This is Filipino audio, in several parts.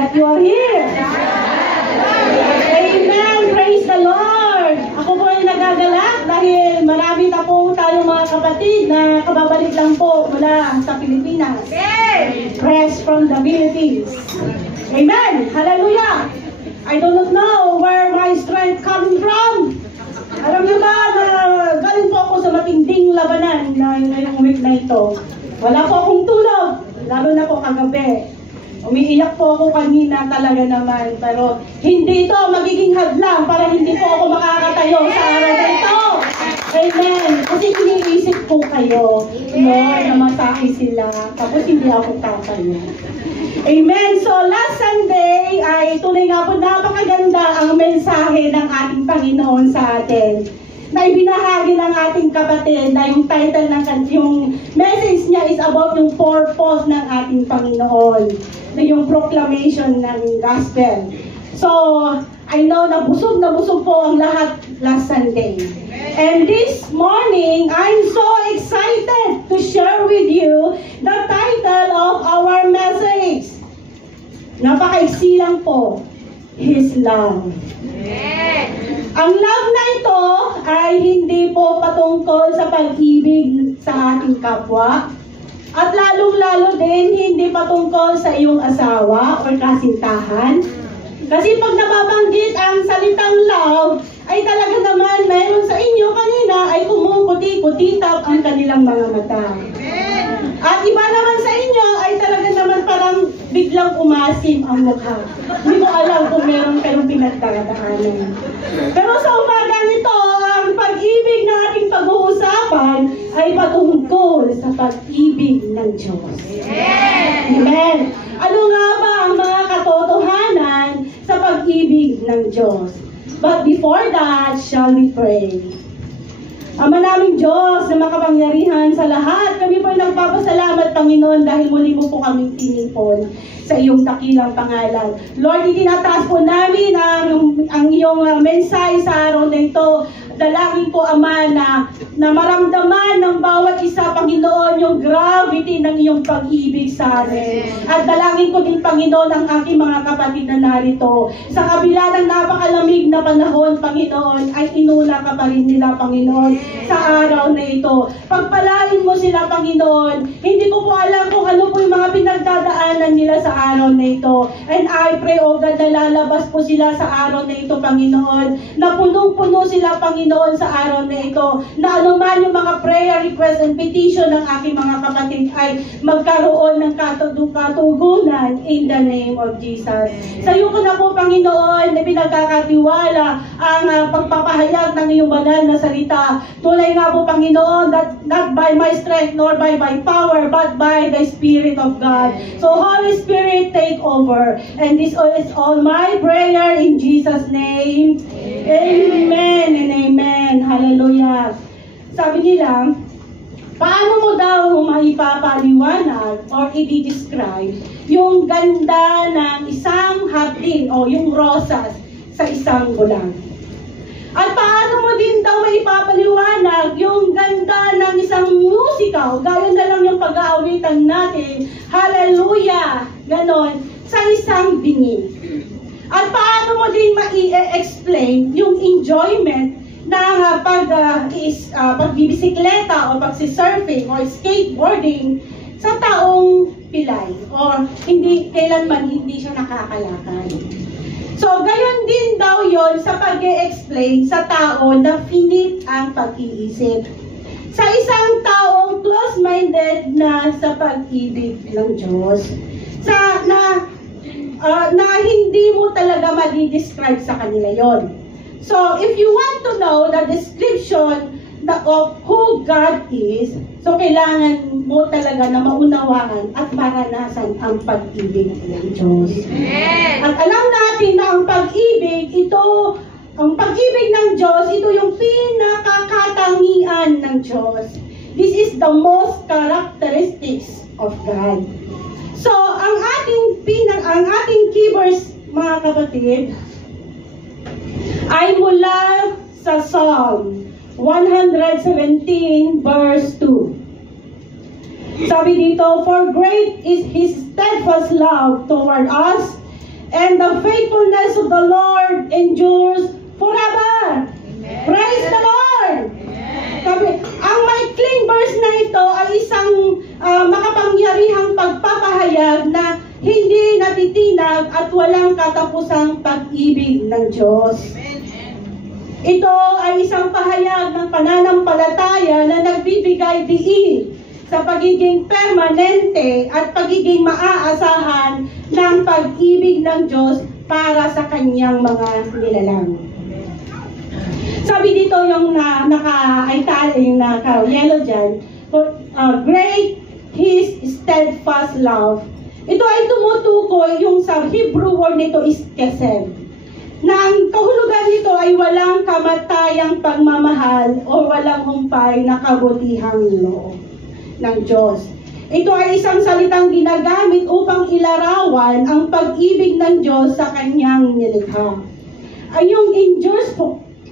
that you are here. Amen! Praise the Lord! Ako po ay nagagalak dahil marami na po tayong mga kapatid na kababalik lang po mula sa Pilipinas. Fresh from the Philippines. Amen! Hallelujah! I do not know where my strength coming from. Alam niyo ba na galing po ako sa matinding labanan na ngayong week na ito. Wala po akong tulog, lalo na po kagabi. Umiiyak po ako kanina talaga naman, pero hindi ito magiging hadlang para hindi po ako makakatayo sa araw na ito. Amen. Kasi iniisip po kayo, Lord, namatay sila, tapos hindi ako tatayo. Amen. So last Sunday ay tunay nga po napakaganda ang mensahe ng ating Panginoon sa atin. Na ibinahagi ng ating kapatid na yung title ng yung message niya is about yung purpose ng ating Panginoon. Na yung proclamation ng gospel. So, I know na busog po ang lahat last Sunday. And this morning, I'm so excited to share with you the title of our message. Napakaiksi lang po, His Love. Ang love na ito ay hindi po patungkol sa pag-ibig sa ating kapwa. At lalong-lalo din, hindi patungkol sa iyong asawa o kasintahan. Kasi pag nababanggit ang salitang love, ay talaga naman mayroon sa inyo kanina ay kumukuti-kutitap ang kanilang mga mata. At iba naman sa inyo ay talaga naman parang biglang umasim ang mukha. Hindi ko alam kung meron kayong pinagdadaanan. Pero sa umaga nito, ang pag-ibig na ating pag-uusapan ay patungkol sa pag-ibig ng Diyos. Amen. Ano nga ba ang mga katotohanan sa pag-ibig ng Diyos? But before that, shall we pray? Ama naming Diyos na makapangyarihan sa lahat, kami po ay nagpapasalamat, Panginoon, dahil muli mo po kaming tinipon sa iyong dakilang pangalan. Lord, itinataas po namin ang iyong mensahe sa araw na ito. Dalangin ko, Ama, na maramdaman ng bawat isa, Panginoon, yung gravity ng iyong pag-ibig sa amin. At dalangin ko din, Panginoon, ang aking mga kapatid na narito. Sa kabila ng napakalamig na panahon, Panginoon, ay inula ka pa rin nila, Panginoon, sa araw na ito. Pagpalain mo sila, Panginoon. Hindi ko po alam kung ano po yung mga pinagdadaanan nila sa araw na ito. And I pray, O God, na lalabas po sila sa araw na ito, Panginoon. Na punong-puno sila, Panginoon, sa araw na ito, na anuman yung mga prayer request and petition ng aking mga kapatid ay magkaroon ng katugunan in the name of Jesus. Sa iyo ko na po, Panginoon, na pinagkakatiwala ang pagpapahayag ng iyong banal na salita. Tunay nga po, Panginoon, that not by my strength nor by my power, but by the Spirit of God. So Holy Spirit, take over. And this is all my prayer in Jesus' name. Amen and amen. Hallelujah. Sabi nila, paano mo daw maipapaliwanag or i-describe yung ganda ng isang hardin o yung rosas sa isang bulan? At paano mo din daw maipapaliwanag yung ganda ng isang musika o gaya na lang yung pag-aawitan natin, hallelujah, ganon, sa isang bingin? At paano mo din ma-explain yung enjoyment ng pagbibisikleta o pagsisurfing o skateboarding sa taong pilay o kailanman hindi siya nakakalakad? So, gayon din daw yon sa pag-e-explain sa tao na finite ang pag-iisip. Sa isang taong close-minded na sa pag-ibig ng Diyos. Na hindi mo talaga ma-describe sa kanila yon. So, if you want to know the description of who God is, so kailangan mo talaga na maunawaan at maranasan ang pag-ibig ng Diyos. At alam natin na ang pag-ibig, ang pag-ibig ng Diyos, ito yung pinakakatangian ng Diyos. This is the most characteristics of God. So, ang ating keywords, mga kapatid, ay mula sa Psalm 117 verse 2. Sabi dito, for great is His steadfast love toward us, And the faithfulness of the Lord endures forever. Amen. Praise the Lord! Sabi, ang maikling verse na ito ay isang makapangyarihang pagpapahayag na hindi natitinag at walang katapusang pag-ibig ng Diyos. Ito ay isang pahayag ng pananampalataya na nagbibigay diin sa pagiging permanente at pagiging maaasahan ng pag-ibig ng Diyos para sa kanyang mga nilalang. Sabi dito yung naka-yellow dyan, great His steadfast love. Ito ay tumutukoy yung sa Hebrew word nito is kesed. Na ang kahulugan nito ay walang kamatayang pagmamahal o walang humpay na kabutihang loob ng Diyos. Ito ay isang salitang ginagamit upang ilarawan ang pag-ibig ng Diyos sa kanyang nilikha. Ay yung endures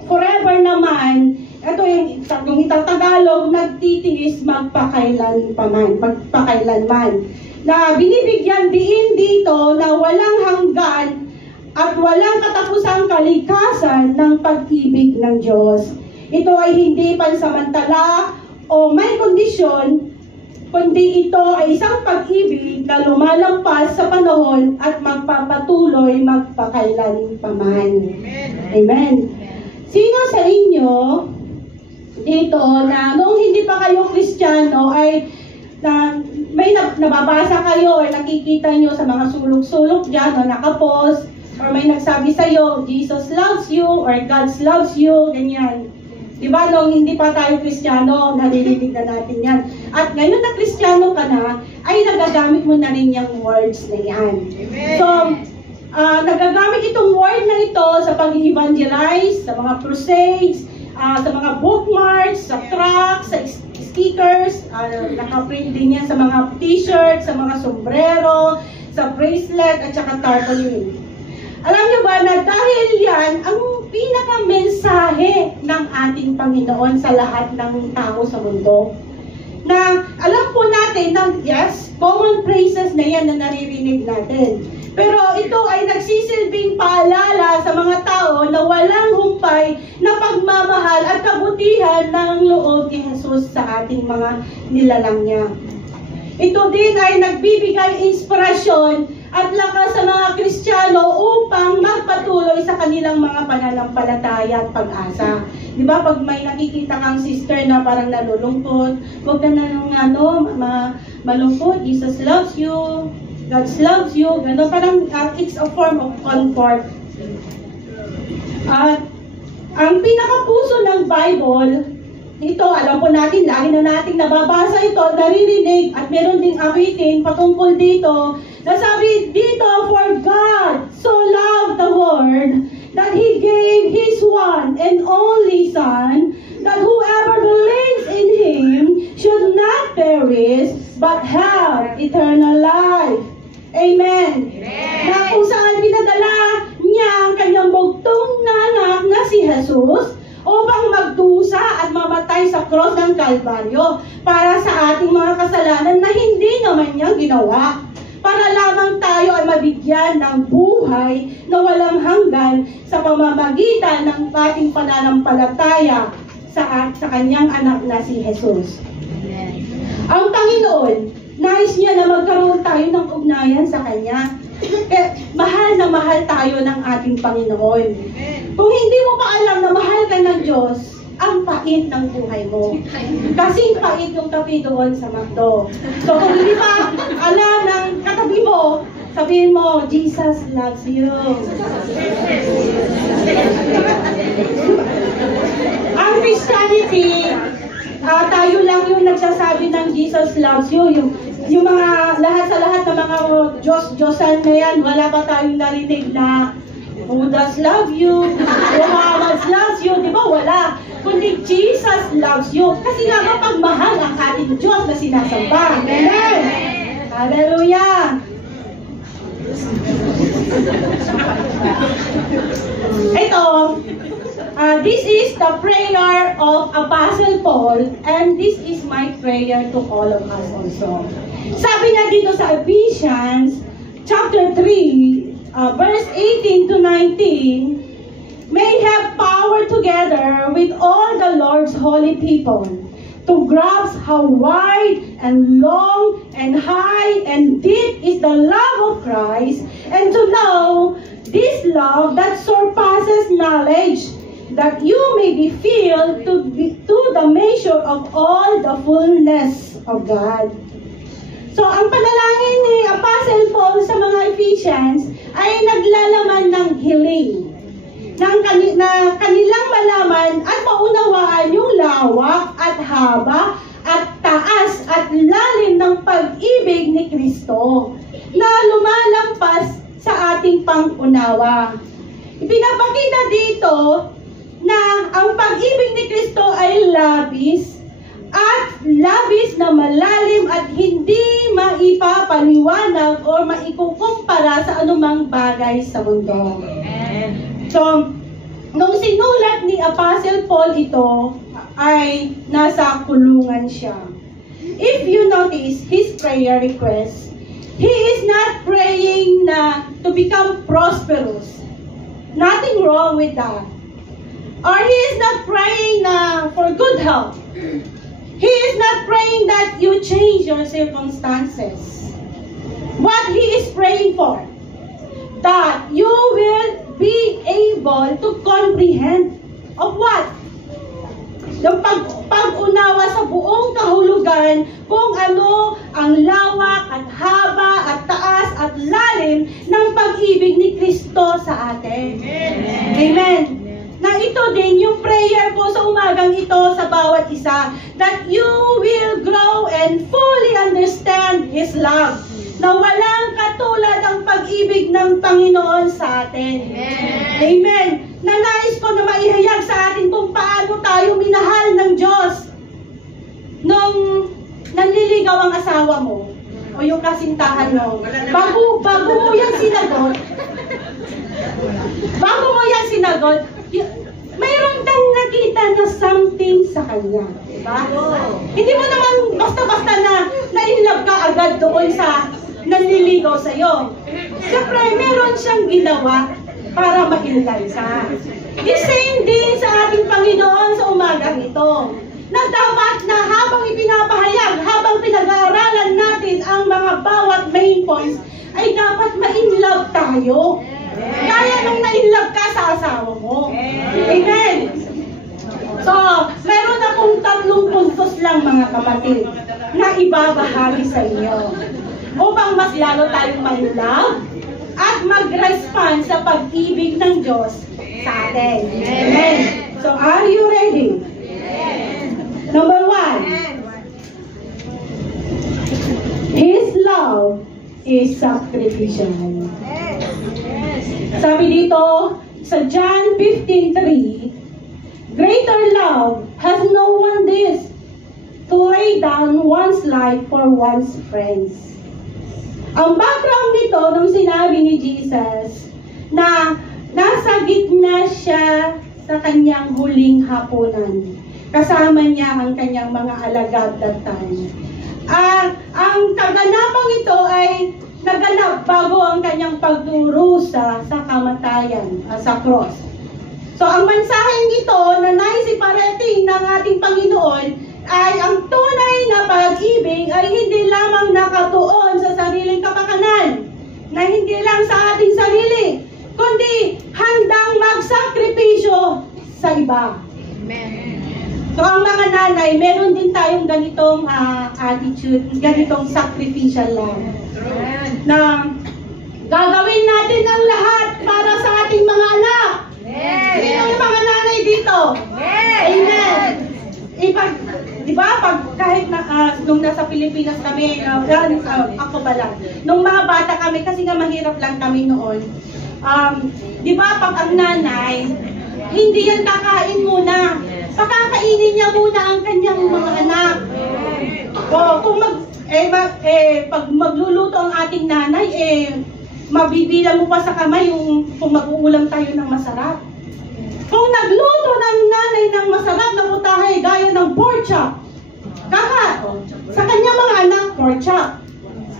forever naman, ito yung Tagalog, nagtitiis magpakailanman. Na binibigyan diin dito na walang hanggan at walang katapusang kalikasan ng pag-ibig ng Diyos. Ito ay hindi pansamantala o may kondisyon, kundi ito ay isang pag-ibig na lumalampas sa panahon at magpapatuloy magpakailanpaman. Amen. Amen. Sino sa inyo dito na noong hindi pa kayo Kristiyano ay may nababasa kayo or nakikita nyo sa mga sulok-sulok dyan o nakapost or may nagsabi sa'yo, Jesus loves you or God loves you, ganyan. Diba, nung hindi pa tayo Kristiyano, naririnig na natin yan. At ngayon na Kristiyano ka na, ay nagagamit mo na rin yung words na yan. Amen. So, nagagamit itong word na ito sa pag-evangelize, sa mga crusades, sa mga bookmarks, sa tracts, sa stickers, nakaprint din yan sa mga t-shirts, sa mga sombrero, sa bracelet, at saka tarpaulin. Alam niyo ba na dahil yan ang pinaka-mensahe ng ating Panginoon sa lahat ng tao sa mundo? Na alam po natin na yes, common phrases na yan na naririnig natin. Pero ito ay nagsisilbing paalala sa mga tao na walang humpay na pagmamahal at kabutihan ng loob ni Jesus sa ating mga nilalang niya. Ito din ay nagbibigay inspirasyon at lakas sa mga Kristiyano upang magpatuloy sa kanilang mga pananampalataya at pag-asa. Di ba, pag may nakikita kang sister na parang nalulungkot, huwag na malungkot, Jesus loves you, God loves you, gano'n, parang it's a form of comfort. At ang pinakapuso ng Bible, ito, alam po natin, lagi na natin nababasa ito, naririnig, at meron ding awitin patungkol dito, nasabi dito, for God so loved the world that He gave His one and only Son, that whoever believes in Him should not perish, but have eternal life. Amen. Amen. Na kung saan pinadala niya ang kanyang bugtong na anak na si Jesus upang magdusa at mamatay sa cross ng Kalbaryo para sa ating mga kasalanan na hindi naman niya ginawa. Para lamang tayo ay mabigyan ng buhay na walang hanggan sa pamamagitan ng ating pananampalataya sa kanyang anak na si Jesus. Amen. Ang Panginoon, nais niya na magkaroon tayo ng ugnayan sa Kanya. Mahal na mahal tayo ng ating Panginoon. Kung hindi mo pa alam na mahal ka ng Diyos, ang pait ng buhay mo. Kasing pait yung kape doon sa McDo. So kung hindi pa alam ng katabi mo, sabihin mo, Jesus loves you. Ang Christianity, tayo lang yung nagsasabi ng Jesus loves you. Yung mga lahat ng mga Diyos-Diyosan na yan, wala pa tayong narinig na Buddhas love you, Muhammad loves you, di ba? Wala. Kundi Jesus loves you. Kasi nga mapagmahal ang ating Diyos na sinasamba. Amen! Hallelujah! Ito, this is the prayer of Apostle Paul, and this is my prayer to all of us also. Sabi niya dito sa Ephesians chapter 3, verse 18 to 19, may have power together with all the Lord's holy people to grasp how wide and long and high and deep is the love of Christ, and to know this love that surpasses knowledge, that you may be filled to the measure of all the fullness of God. So, ang panalangin ni Apostle Paul sa mga Ephesians ay naglalaman ng hiling, na kanilang malaman at maunawaan yung lawak at haba at taas at lalim ng pag-ibig ni Kristo na lumalampas sa ating pang-unawa. Ipinapakita dito na ang pag-ibig ni Kristo ay labis na malalim at hindi maipapaliwanag o maikukumpara sa anumang bagay sa mundo. So, nung sinulat ni Apostle Paul ito, ay nasa kulungan siya. If you notice his prayer request, he is not praying to become prosperous. Nothing wrong with that. Or he is not praying for good health. He is not praying that you change your circumstances. What he is praying for, that you will be able to comprehend of what? Yung pag-unawa sa buong kahulugan kung ano ang lawak at haba at taas at lalim ng pag-ibig ni Kristo sa atin. Amen. Amen. Na ito din yung prayer ko sa umagang ito sa bawat isa, that you will grow and fully understand His love, na walang katulad ang pag-ibig ng Panginoon sa atin. Amen. Amen. Na nais ko na maihayag sa atin kung paano tayo minahal ng Diyos nung nanliligaw ang asawa mo o yung kasintahan mo. Bago mo yan sinagot, mayroon kang nakita na something sa kanya. Diba? Hindi mo naman basta-basta na na-inlove ka agad doon sa nanliligaw sa'yo. Siyempre, meron siyang ginawa para ma-inlove ka. The same din sa ating Panginoon sa umagang ito, na dapat na habang ipinapahayag, habang pinag-aaralan natin ang mga bawat main points, ay dapat ma-inlove tayo. Kaya nung na-inlove ka sa asawa mo. Amen. So, meron akong 3 puntos lang mga kapatid na ibabahagi sa inyo upang mas lalo tayong ma-inlove at mag-respond sa pag-ibig ng Diyos sa atin. Amen. So, are you ready? Number 1. His love is sacrificial. Sabi dito sa John 15:3, greater love has no one this, to lay down one's life for one's friends. Ang background nito nung sinabi ni Jesus na nasa gitna siya sa kanyang huling hapunan. Kasama niya ang kanyang mga alagad that time. Ang kaganapang ito ay naganap bago ang kanyang pagdurusa sa kamatayan, sa cross. So, ang mensaheng ito na nais iparating ng ating Panginoon ay ang tunay na pag-ibig ay hindi lamang nakatuon sa sariling kapakanan, na hindi lang sa ating sarili, kundi handang magsakripisyo sa iba. Amen. So, ang mga nanay, meron din tayong ganitong attitude, ganitong sacrificial love. Na gagawin natin ang lahat para sa ating mga anak. Sino yung mga nanay dito? Amen. Diba, kahit nung nasa Pilipinas kami, ako pala, nung mga bata kami, kasi nga mahirap lang kami noon, diba, pag ang nanay, hindi yan kakain muna. Pakakainin niya muna ang kanyang mga anak. O, kung pag magluluto ang ating nanay, mabibilang mo pa sa kamay kung mag-uulam tayo ng masarap. Kung nagluto ng nanay ng masarap na putahe gaya ng pork chop, sa kanyang mga anak, pork chop.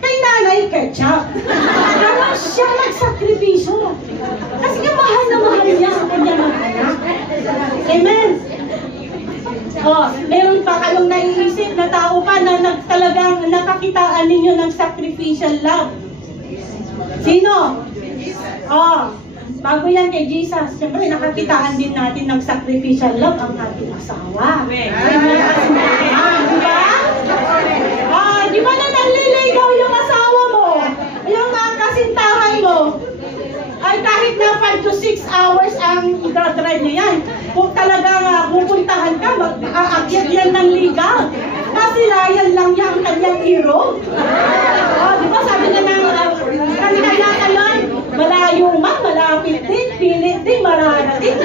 Kay nanay, like ketchup. Pero siya nagsakripisyo. Kasi nga mahal na mahal niya sa kanyang mga anak. Amen. Meron pa kayong naiisip na tao pa na talagang nakakitaan ninyo ng sacrificial love? Sino? Bago yan kay Jesus, siyempre nakakitaan din natin ng sacrificial love ang ating asawa. Amen. Diba? Di ba na nanliligaw yung asawa mo? Yung kasintahan mo? Ay kahit na 5 to 6 hours ang i-drive niya yan. Kung talagang pupuntahan ka, mag-aakyat yan ng ligaw. Kasi layan lang yan ang kanyang hero. Di ba sabi na ng kanina-kanyan, malayo man, malapit din, pilit din, mararating.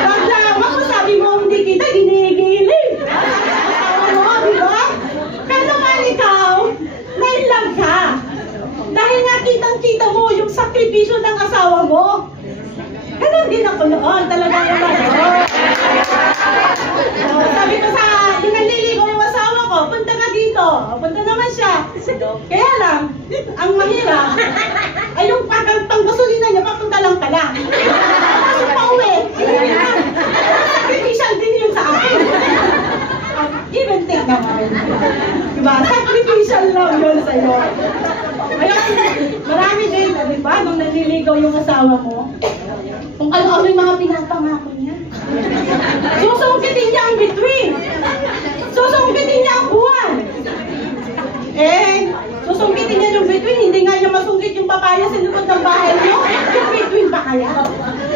Paglawa ko, sabi mo, hindi kita ginigilid. Asawa mo, di ba? Pero naman ikaw, nailang ka. Dahil nga kitang-kita mo yung sakripisyo ng asawa mo. Ganun din ako noon, talagang naman. Sabi ko sa, dinaliligo yung asawa ko, punta ka dito. Punta naman siya. Kaya lang, ang mahirap, ay yung pagkantang gasolina niya, papunta lang pala. Tapos pa uwi. Sacrificial din yun sa akin. Give and take naman. Diba? Sacrificial lang yun sa'yo. Marami din, diba? Nung nanliligaw yung asawa mo, kung ano-ano yung mga pinapangako niya. Susungkitin niya ang between. Susungkitin niya ang buwan. Susungkitin niya yung between. Hindi nga niya masungkit yung papaya sa likod ng bahay niyo. Yung between pa kaya?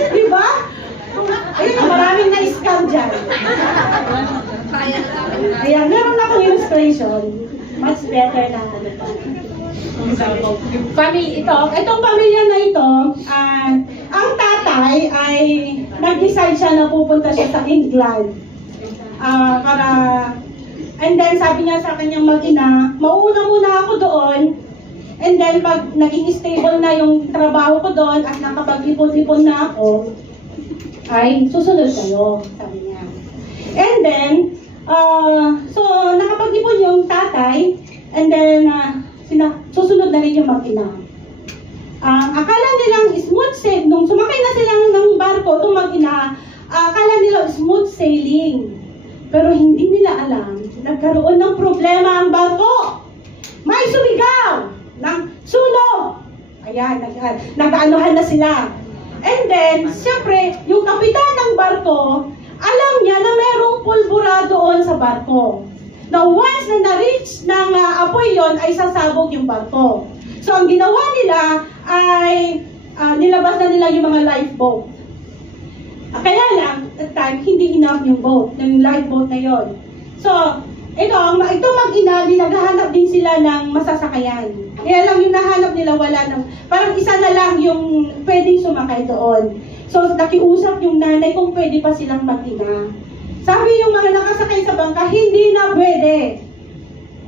Diba? Ayun, maraming na-scam dyan. Ayan, meron akong illustration. Much better na ano pa. Itong pamilya na ito, ang tatay ay nag-decide siya na pupunta siya sa England. And then sabi niya sa kanyang mag-ina, mauuna muna ako doon. And then pag naging stable na yung trabaho ko doon at nakapag-ipon-ipon na ako, ay susunod kayo, sabi niya. And then, so nakapag-ipon yung tatay, and then susunod na rin yung mag-ina. Akala nilang smooth sailing, nung sumakay na sila ng barko, itong mag-ina, akala nila smooth sailing. Pero hindi nila alam, nagkaroon ng problema ang barko. May sumigaw ng sunog. Ayan, nag-aanohan na sila. And then, siyempre, yung kapitan ng barko, alam niya na mayroong pulbura doon sa barko. Now, once na na-reach ng apoy yon, ay sasabog yung barko. So, ang ginawa nila ay nilabas na nila yung mga lifeboat. Kaya lang, at time, hindi enough yung boat, yung lifeboat na yon. So, ito mag-ina, naghahanap din sila ng masasakayan. Kaya lang yung nahanap nila, wala nang, parang isa na lang yung pwedeng sumakay doon. So, nakiusap yung nanay kung pwede pa silang mag-ina. Sabi yung mga nakasakay sa bangka, hindi na pwede.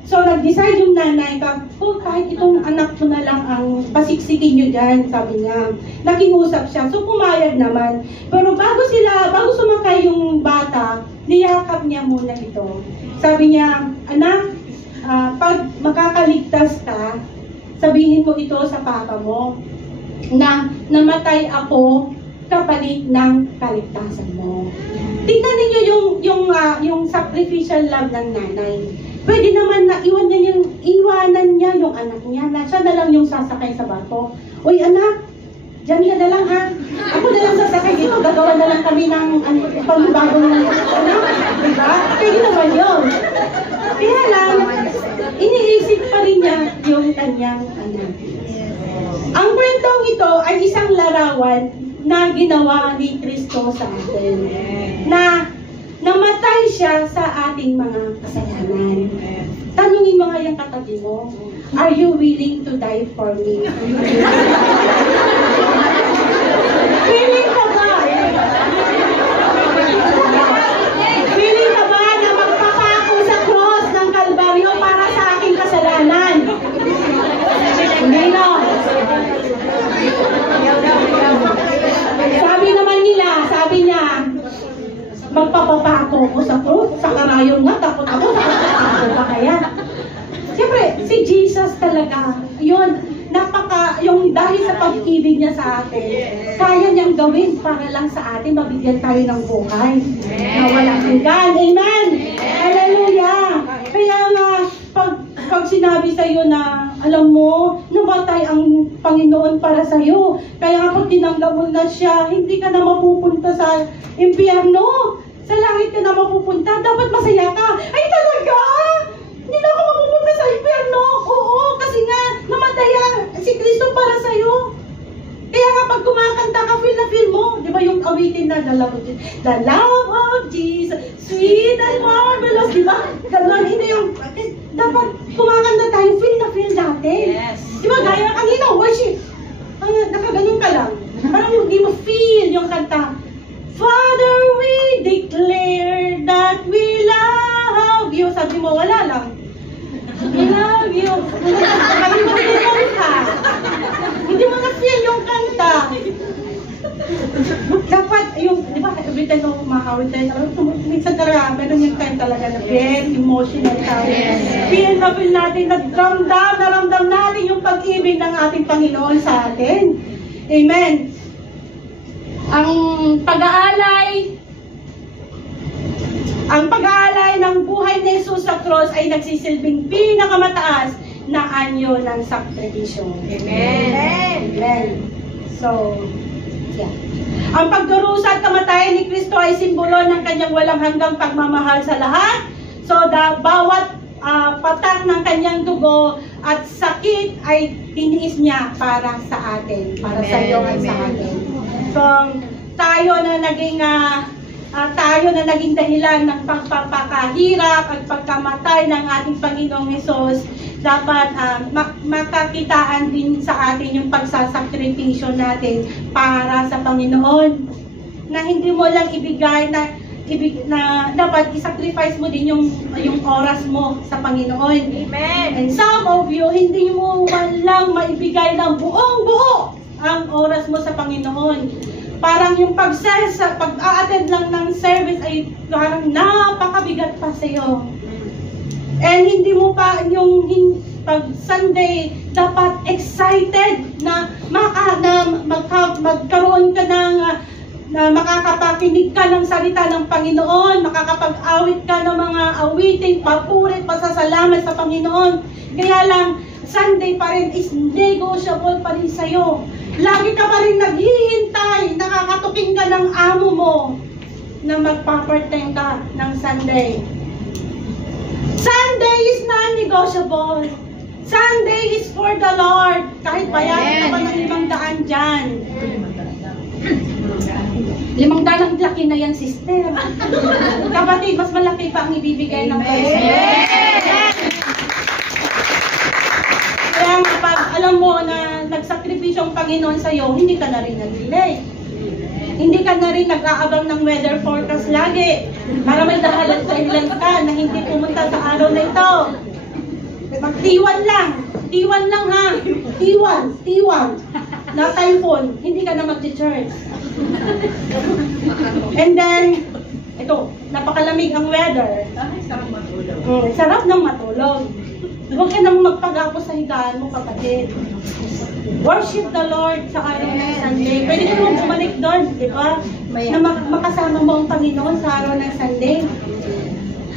So, nag-decide yung nanay, kahit itong anak ko na lang ang pasiksikin nyo dyan, sabi niya. Nakiusap siya, so pumayag naman. Pero bago sumakay yung bata, niyakap niya muna ito. Sabi niya, anak, pag makakaligtas ka, sabihin mo ito sa papa mo, na namatay ako kapalit ng kaligtasan mo. Tingnan ninyo yung sacrificial love ng nanay. Pwede naman na iwanan niya yung anak niya, na siya na lang yung sasakay sa barko. Uy anak, dyan ka na lang ha. Ako na lang sasakay dito, gagawa na lang kami ng pambagong ng anak. Diba? Pwede naman yun. Kaya lang, iniisip pa rin niya yung kanyang anak. Ang kwentong ito ay isang larawan na ginawa ni Kristo sa atin. Na namatay siya sa ating mga kasalanan. Tanungin mo nga yung katabi mo, are you willing to die for me? Willing ka ba? Willing ka ba na magpapako sa cross ng Kalbaryo para sa aking kasalanan? Hindi no. Sabi niya, magpapapako ko sa cross, sa karayong nga, takot ako, takot pa kaya. Siyempre, si Jesus talaga talaga, yun, yung dahil sa pag-ibig niya sa atin, kaya niyang gawin para lang sa atin, mabigyan tayo ng buhay na walang hanggan. Amen! Hallelujah! Kaya nga, pag sinabi sa'yo na, alam mo, namatay ang Panginoon para sa'yo, kaya nga pag tinanggap mo na siya, hindi ka na mapupunta sa impyerno. Sa langit ka na mapupunta, dapat masaya ka. Ay talaga? Hindi na ako mapupunta sa impyerno. Oo, kasi nga, namatay si Kristo para sa'yo. Kaya nga pag kumakanta ka, feel na feel mo. Di ba yung awitin na, the love of Jesus, sweet and marvelous. Di ba? Ganon, hindi yung, dapat kumakanta tayo, feel na feel natin. Yes. Di ba, gaya kanina, worship. Nakaganon ka lang. Parang hindi mo feel yung kanta. Father, we declare that we love you. Sabi mo, wala lang. We love you. Kalimutin ka. Hindi mo na-feel yung kanta. Dapat, yung, di ba, every time ako kumakawin tayo, minsan talaga, meron yung time talaga na very emotional tayo. Feel na feel natin, naramdam natin yung pag-ibig ng ating Panginoon sa atin. Amen. Ang pag-aalay ng buhay ni Jesus sa cross ay nagsisilbing pinakamataas na anyo ng sakripisyo. Amen. Amen. So, yeah. Ang pagdurusa at kamatayan ni Kristo ay simbolo ng kanyang walang hanggang pagmamahal sa lahat. So, bawat patak ng kanyang dugo at sakit ay tiniis niya para sa atin, para sa iyo at sa atin. So, tayo na naging dahilan ng pagpapakahirap at pagkamatay ng ating Panginoong Hesus, dapat makakitaan din sa atin yung pagsasakripisyo natin para sa Panginoon. Na hindi mo lang ibigay na dapat i-sacrifice mo din yung oras mo sa Panginoon. Amen. And some of you, hindi mo man lang maibigay ng buong-buo ang oras mo sa Panginoon. Parang yung pag-a-attend lang ng service ay parang napakabigat pa sa'yo. And hindi mo pa pag Sunday, dapat excited na magkaroon ka ng na makakapakinig ka ng salita ng Panginoon, makakapag-awit ka ng mga awiting, papurit, pasasalamat sa Panginoon. Kaya lang, Sunday pa rin is negotiable pa rin sa'yo. Lagi ka pa rin naghihintay, nakakatuking ka ng amo mo na magpa-part-time ka ng Sunday. Sunday is non-negotiable. Sunday is for the Lord. Kahit bayaran ka pa ng 500 dyan. 500 ang laki na yan, sister. Kapatid, mas malaki pa ang ibibigay ng Panginoon. Kaya pag alam mo na nagsakripisyo ang Panginoon sa'yo, hindi ka na rin nag-delay. Hindi ka na rin nag-aabang ng weather forecast lagi. Para may dahalan ka na hindi pumunta sa araw na ito. Mag-T1 lang. T1 lang ha. T1. Na typhoon. Hindi ka na mag-church. And then, ito, napakalamig ang weather. Sarap matulog. Sarap ng matulog. Huwag ka nang magpag-apo sa higaan mo, kapatid. Worship the Lord sa araw ng Sunday. Pwede ka naman bumalik doon, di ba? Na makasama mo ang Panginoon sa araw ng Sunday.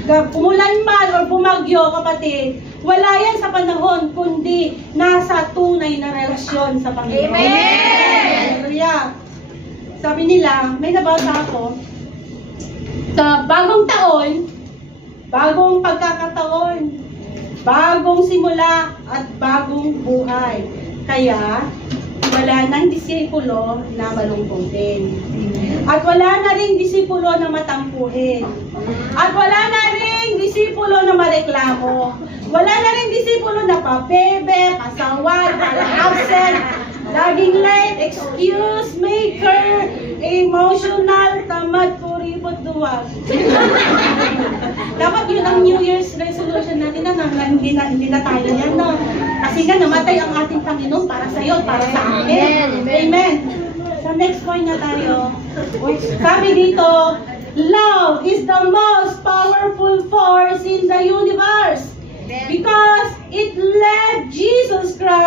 Pumulan man o bumagyo, kapatid, wala yan sa panahon, kundi nasa tunay na relasyon sa Panginoon. Amen! Hallelujah! Sabi nila, may nabasa ako, sa bagong taon, bagong pagkakataon, bagong simula at bagong buhay. Kaya, wala nang disipulo na malungkutin. At wala na ring disipulo na matampuhin. At wala na ring disipulo na mareklamo. Wala na ring disipulo na pabebe, pasaway, absent, laging late, excuse maker, emotional, tamad, kuripot, duwag. Dapat yun ang New Year's resolution natin na hindi na tayo yan, no? Kasi nga namatay ang ating Panginoon para sa iyo, para sa akin. Amen. Sa next point na tayo. Sabi dito, love is the most powerful force in the universe. Because it led Jesus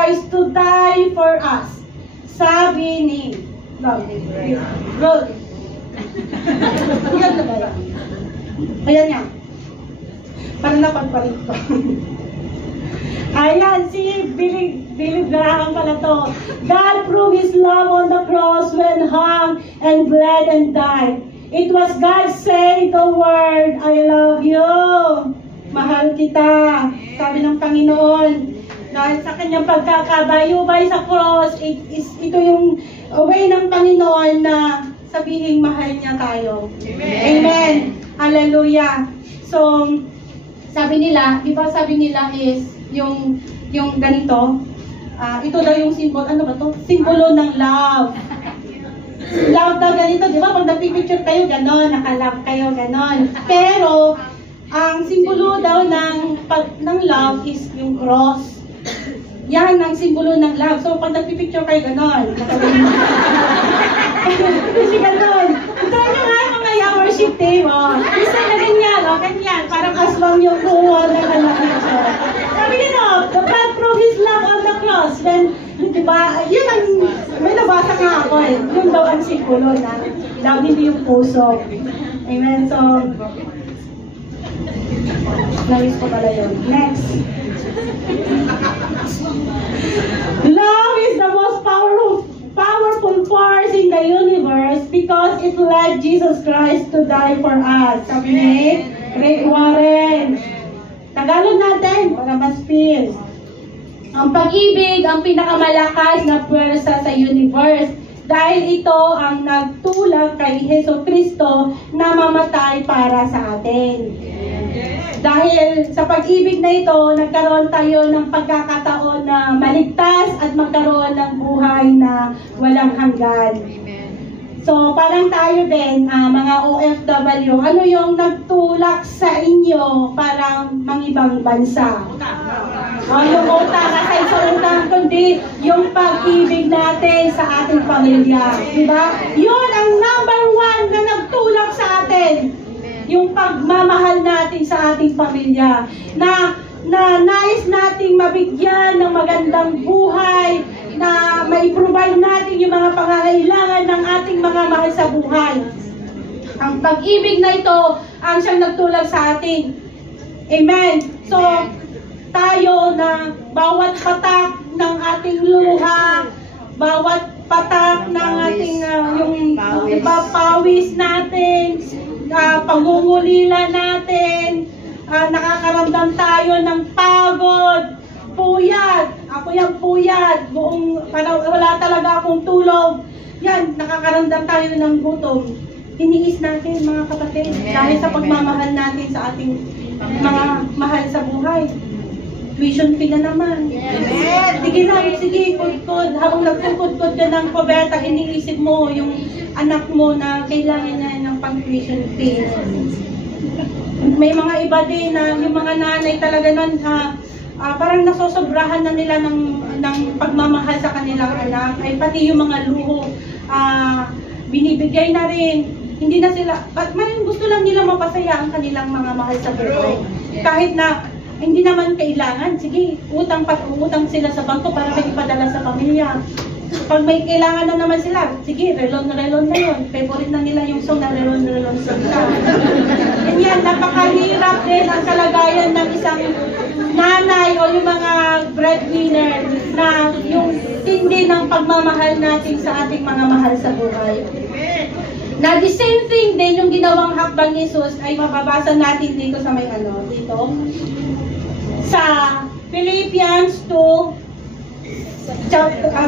Christ to die for us. Sabi ni Ruth. Yan na ba yan? Ayan yan. Para napagpalit ko. Ayan, si Billy Graham pala to. God proved His love on the cross when hung and bled and died. It was God say the word, I love you. Mahal kita. Sabi ng Panginoon. Dahil sa kanyang pagkakabayubay sa cross, ito yung way ng Panginoon na sabihin mahal niya tayo. Amen. Amen. Hallelujah. So, sabi nila, di ba sabi nila is yung ganito, ito daw yung symbol, ano ba to? Simbolo ng love. Love daw ganito, di ba? Pag nagpipicture kayo, ganon, nakalove kayo, ganon. Pero, ang simbolo daw ng love is yung cross. Yan ang simbolo ng love. So, pag nagpipicture kayo, ganon. Kasi ganon. Ito nyo nga mga worship team, oh. Isa na ganyan, oh, ganyan. Parang aswang yung kuha na kalaki. Sabi nyo, the God proved His love on the cross. Then, diba, yun ang, may nabasa nga ako eh. Yun daw ang simbolo na love, hindi yung puso. Amen. So, nais ko pala yun. Next. Love is the most powerful force in the universe because it led Jesus Christ to die for us. Sabi ni Rick Warren. Tagalog natin para mas feel. Ang pag-ibig ang pinakamalakas na pwersa sa universe dahil ito ang nagtulak kay Hesus Kristo na mamatay para sa atin. Dahil sa pag-ibig na ito, nagkaroon tayo ng pagkakataon na maligtas at magkaroon ng buhay na walang hanggan. So, parang tayo din, mga OFW, ano yung nagtulak sa inyo parang mangibang bansa? Yung utang, aside sa utang, kundi yung pag-ibig natin sa ating pamilya. Diba? Yun ang number one na nagtulak sa atin. Yung pagmamahal natin sa ating pamilya. Na nais nating mabigyan ng magandang buhay, na mai-provide natin yung mga pangangailangan ng ating mga mahal sa buhay. Ang pag-ibig na ito ang siyang nagtulak sa atin. Amen. So, tayo na bawat patak ng ating luha, bawat patak ng ating yung pawis natin, pangungulila natin, nakakaramdam tayo ng pagod, puyat. Ako yung puyat, parang wala talaga akong tulog. Yan, nakakaramdam tayo ng gutom. Iniis natin mga kapatid, dahil sa pagmamahal natin sa ating mga mahal sa buhay. Tuition fee na naman. Sige lang, sige, kudkod. Habang nagkukudkod ka ng kuberta, iniisip mo yung anak mo na kailangan niya ng pang-tuition fee. May mga iba din na yung mga nanay talaga nun, parang nasosobrahan na nila ng pagmamahal sa kanilang anak. Ay pati yung mga luho, binibigay na rin. Hindi na sila, gusto lang nila mapasaya ang kanilang mga mahal sa buhay. Kahit na hindi naman kailangan, sige, utang sila sa bangko para may ipadala sa pamilya. Pag may kailangan na naman sila, sige, relon na yun. Favorite na nila yung song na relon song na. Ganyan, napakahirap din ang kalagayan ng isang nanay o yung mga breadwinner na yung tindi ng pagmamahal natin sa ating mga mahal sa buhay. Na the same thing din yung ginawang hakbang ni Jesus ay mababasa natin dito sa may dito. Sa Philippians 2,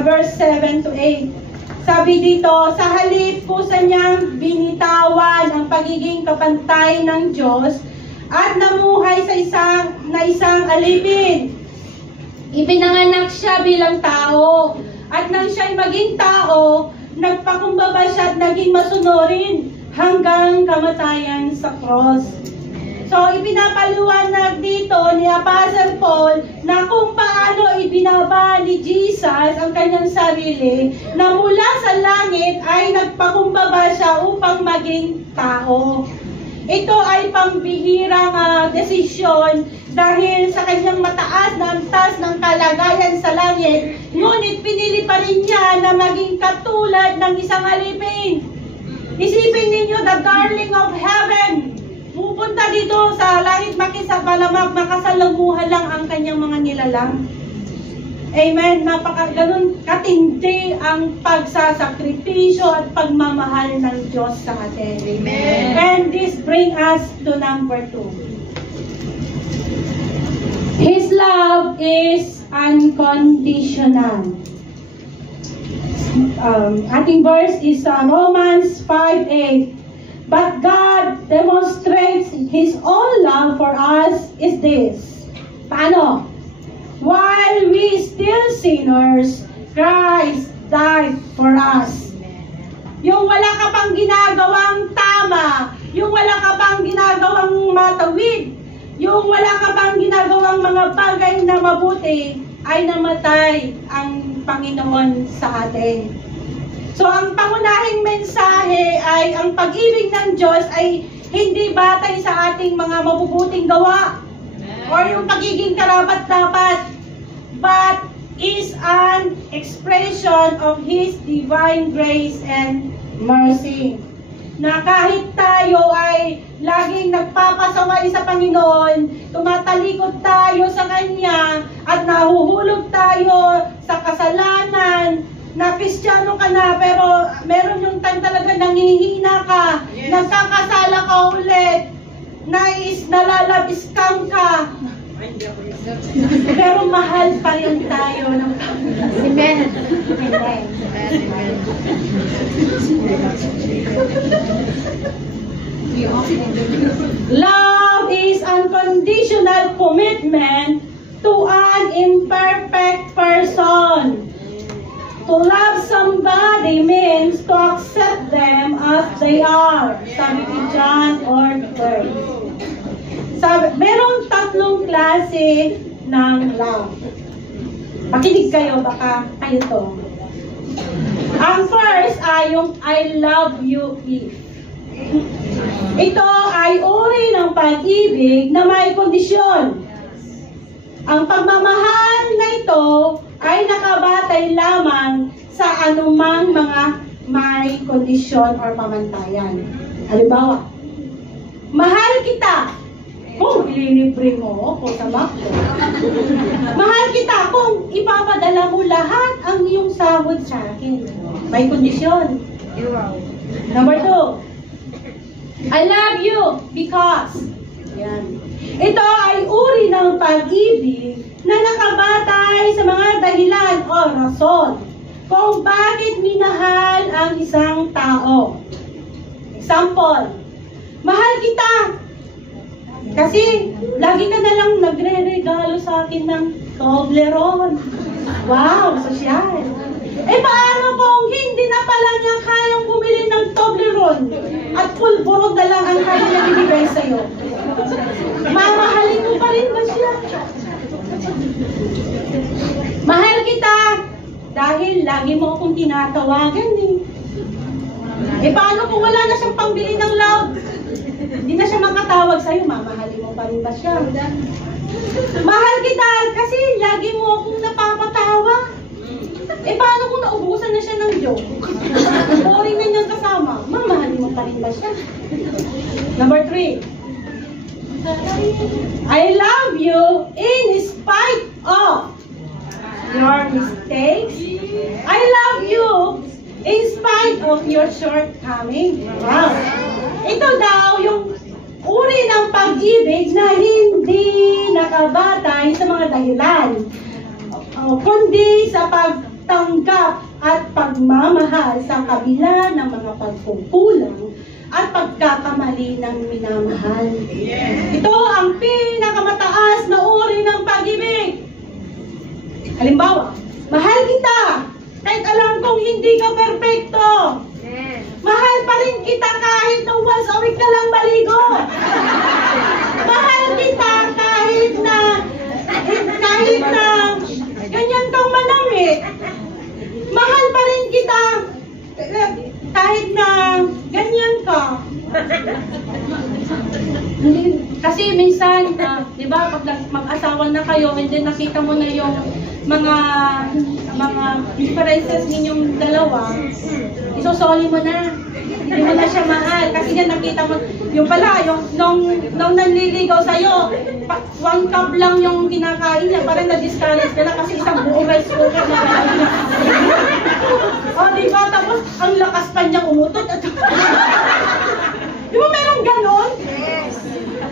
verse 7 to 8. Sabi dito, sa halip po sa niyang binitawan ang pagiging kapantay ng Diyos at namuhay sa isang alipin. Ipinanganak siya bilang tao. At nang siya'y maging tao, nagpakumbaba siya at naging masunurin hanggang kamatayan sa cross. So, ipinapaliwanag dito ni Apostle Paul na kung paano ibinaba ni Jesus ang kanyang sarili na mula sa langit ay nagpakumbaba siya upang maging tao. Ito ay pambihirang desisyon dahil sa kanyang mataas na antas ng kalagayan sa langit, ngunit pinili pa rin niya na maging katulad ng isang alipin. Isipin ninyo, the darling of heaven, pupunta dito sa langit makasalamuhan lang ang kanyang mga nilalang. Amen. Ganun katindi ang pagsasakripisyo at pagmamahal ng Diyos sa atin. Amen. And this brings us to number 2. His love is unconditional. Ating verse is Romans 5:8. But God demonstrates His own love for us is this. Paano? While we still sinners, Christ died for us. Yung wala ka pang ginagawang tama, yung wala ka pang ginagawang matawid, yung wala ka pang ginagawang mga bagay na mabuti, ay namatay ang Panginoon sa atin. So ang pangunahing mensahe ay ang pag-ibig ng Diyos ay hindi batay sa ating mga mabubuting gawa or yung pagiging karapat-dapat, but is an expression of His divine grace and mercy. Na kahit tayo ay laging nagpapasaway sa Panginoon, tumatalikod tayo sa Kanya, at nahuhulog tayo sa kasalanan, na Kristiyano ka na, pero meron yung time talaga nangihina ka, nagkakasala ka ulit, nalalabiskan ka, pero mahal pa rin tayo ng Amen. Love is unconditional commitment to an imperfect person. To love somebody means to accept them as they are. Sabi ni John Ortberg. Merong 3 klase ng love. Makinig kayo, baka kayo to. Ang first ay yung I love you if. Ito ay uri ng pag-ibig na may kondisyon. Ang pagmamahal na ito ay nakabatay lamang sa anumang mga may kondisyon or pamantayan. Halimbawa, mahal kita kung ililibre mo ako sa makro. Mahal kita kung ipapadala mo lahat ang iyong sahod sa akin. May kondisyon. Number 2, I love you because. Yan. Ito ay uri ng pag-ibig na nakabatay sa mga dahilan o rason kung bakit minahal ang isang tao. Example, mahal kita kasi lagi ka na lang nagre-regalo sa akin ng Toblerone. Wow, sosyal. Paano kung hindi na pala niya kayang bumili ng Toblerone at pulburog na lang ang kanya binigay sa'yo? Mamahalin mo pa rin ba siya? Mahal kita dahil lagi mo akong tinatawagan paano kung wala na siyang pangbili ng loud? Hindi na siya makatawag sa'yo, mamahalin mo pa rin ba siya? Mahal kita kasi lagi mo akong napapatawa. Paano kung naubusan na siya ng joke? Boring na niyang kasama, mamahalin mo pa rin ba siya? Number 3, I love you in spite of your mistakes. I love you in spite of your shortcomings. Wow. Ito daw yung uri ng pag-ibig na hindi nakabatay sa mga dahilan, kundi sa pagtanggap at pagmamahal sa kabila ng mga pagkukulang at pagkakamali ng minamahal. Ito ang pinakamataas na uri ng pag-ibig. Halimbawa, mahal kita kahit alam kong hindi ka perfecto. Mahal pa rin kita kahit na once a week ka lang maligo. Mahal kita kahit na ganyan kang manamit. Mahal pa rin kita kahit na ganyan ka. Kasi minsan, di ba, pag mag-asawa na kayo, and then nakita mo na yung mga differences ninyong dalawa, isosoli mo na. Hindi mo na siya mahal. Kasi yan nakita mo, yung pala, nung nanliligaw sa'yo, 1 cup lang yung kinakain niya, parang na-discourage ka na kasi isang buong rice cooker na kain. O, di ba? Tapos, ang lakas pa niya umutot. Di ba meron ganon? Yes.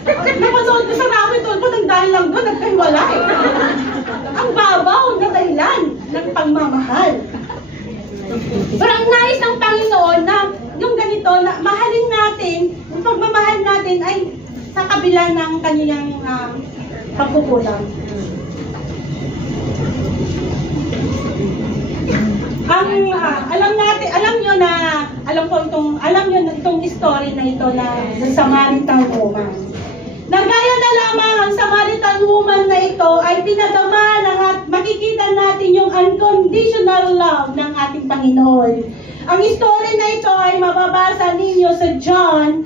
Napanood ko sa ramen doon po, dahil lang doon, nagkahiwala eh. Ang babaw na dahilan ng pagmamahal. Pero ang nais ng Panginoon na yung ganito, na mahalin natin, yung pagmamahal natin ay sa kabila ng kanyang pagkukulang. Alam nyo itong story na ito na Samaritan woman. Nagaya na lamang ang Samaritan woman na ito ay pinadama at makikita natin yung unconditional love ng ating Panginoon. Ang story na ito ay mababasa ninyo sa John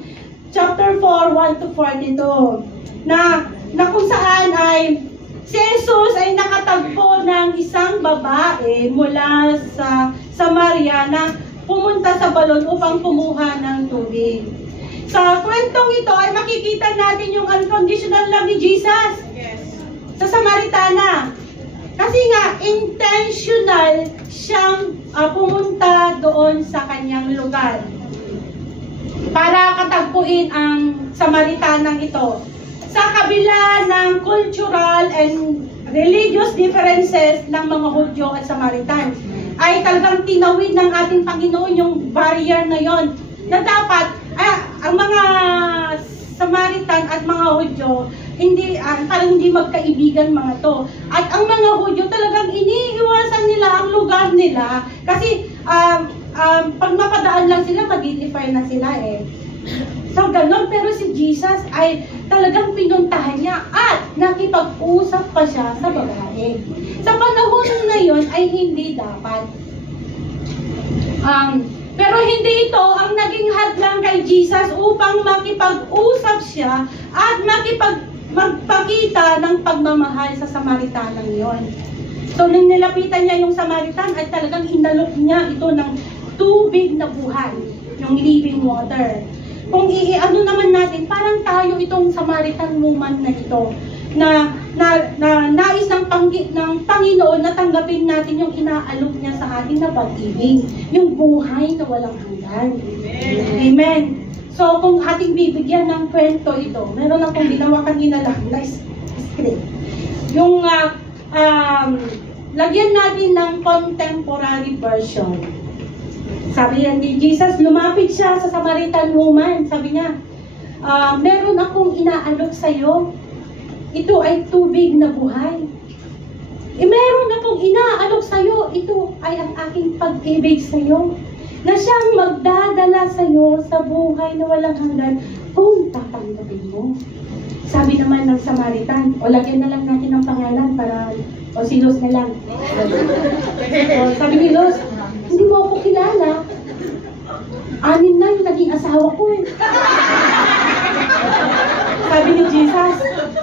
chapter 4, 1-42 na kung saan ay si Jesus ay nakatagpo ng isang babae mula sa Samaria na pumunta sa balon upang kumuha ng tubig. Sa kwentong ito ay makikita natin yung unconditional love ni Jesus sa Samaritana. Kasi nga, intentional siyang pumunta doon sa kanyang lugar para katagpuin ang Samaritanang ito. Sa kabila ng cultural and religious differences ng mga Hudyo at Samaritan, ay talagang tinawid ng ating Panginoon yung barrier na yon na dapat ang mga Samaritan at mga Hudyo parang hindi magkaibigan mga to. At ang mga Hudyo talagang iniiwasan nila ang lugar nila kasi pag mapadaan lang sila, mag-identify na sila eh. So ganon, pero si Jesus ay talagang pinuntahan niya at nakipag-usap pa siya sa babae. Sa panahon na yon ay hindi dapat. Pero hindi ito ang naging hadlang kay Jesus upang makipag-usap siya at magpakita ng pagmamahal sa Samaritanang yon. So nung nilapitan niya yung Samaritan ay talagang inalok niya ito ng tubig na buhay, yung living water. Kung ano naman natin, parang tayo itong Samaritan woman na ito, na nais ng Panginoon na tanggapin natin yung inaalok niya sa atin na pag-ibig, yung buhay na walang hanggan. Amen. So, kung ating bibigyan ng kwento ito, meron akong ginawa kanina lang na script. Yung lagyan natin ng contemporary version. Sabi yan ni Jesus, lumapit siya sa Samaritan woman. Sabi niya, meron akong inaalok sa'yo. Ito ay tubig na buhay. Meron akong inaalok sa'yo. Ito ay ang aking pag-ibig sa'yo. Na siyang magdadala sa'yo sa buhay na walang hanggan kung tatanggapin mo. Sabi naman ng Samaritan, o lagyan na lang natin ng pangalan para, o si Luz na lang. Sabi ni Luz, hindi mo ako kilala. 6 na yung naging asawa ko eh. Sabi ni Jesus,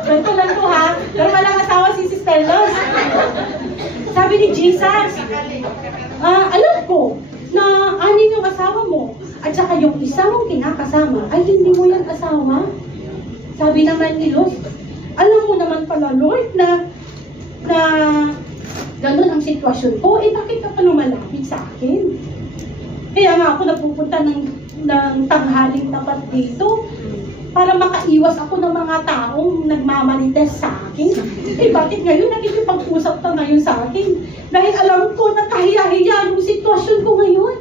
ganito lang to ha, pero walang asawa si Sister Luz. Sabi ni Jesus, alam ko na 6 yung asawa mo, at saka yung isa mong kinakasama, ay hindi mo yan asawa. Sabi naman ni Luz, alam mo naman pala Lord na ganun ang sitwasyon ko, bakit ka pa lumalapit sa akin? Kaya nga ako napupunta ng tanghaling tapat dito para makaiwas ako ng mga taong nagmamarites sa akin. Bakit ngayon nakikipag-usap ka ngayon sa akin? Dahil alam ko na kahiya-hiya yung sitwasyon ko ngayon.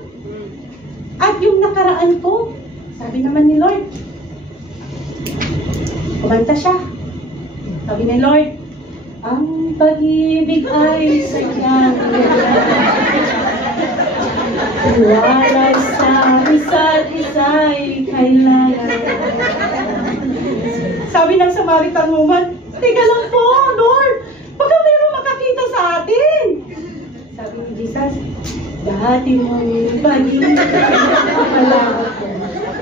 At yung nakaraan ko, sabi naman ni Lord, kumanta siya. Sabi ni Lord, ang pag-ibig ay sadyang walay sa isa't isa'y kailangan. Sabi ng Samaritan woman, teka lang po, Lord, baka mayroong makakita sa atin. Sabi ni Jesus, dati mong pag-ibig, wala ako.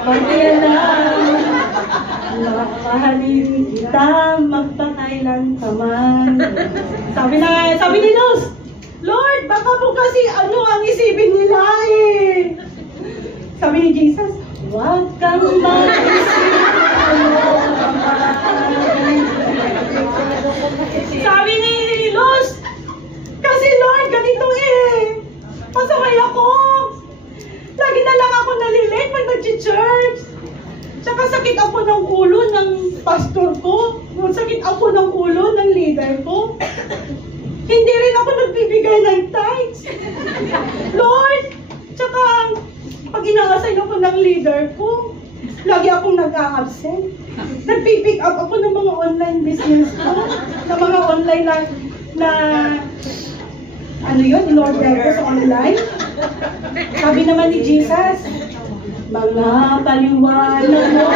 Pagkaya lang, Mahalin kita magpakailan ka man. Sabi ni Luz, Lord, baka po kasi ano ang isipin nila eh. Sabi ni Jesus, huwag kang mag-isip ano. Sabi ni Luz, kasi Lord, ganito eh. Pasaway ako. Lagi na lang ako nalilate pag nag-church. Tsaka sakit ako ng ulo ng pastor ko. Sakit ako ng ulo ng leader ko. Hindi rin ako nagbibigay ng tithes. Lord, tsaka pag ina-assign ako ng leader ko, lagi akong nag-a-absent. Nagpipick up ako ng mga online business ko, ng mga online na ano yun, in-order ko sa online. Sabi naman ni Jesus, mga paliwanag mo,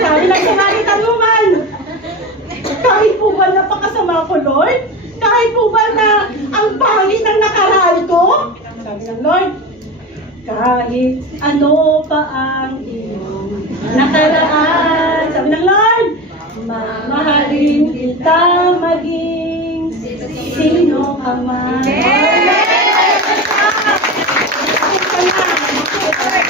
sabi ng Samaritan woman, kahit po ba napakasama ko, Lord? Kahit po ba na ang pangit ng nakaraan ko? Sabi ng Lord, kahit ano pa ang iyong nakaraan. Sabi ng Lord, mamahalin kita maging sino ka man.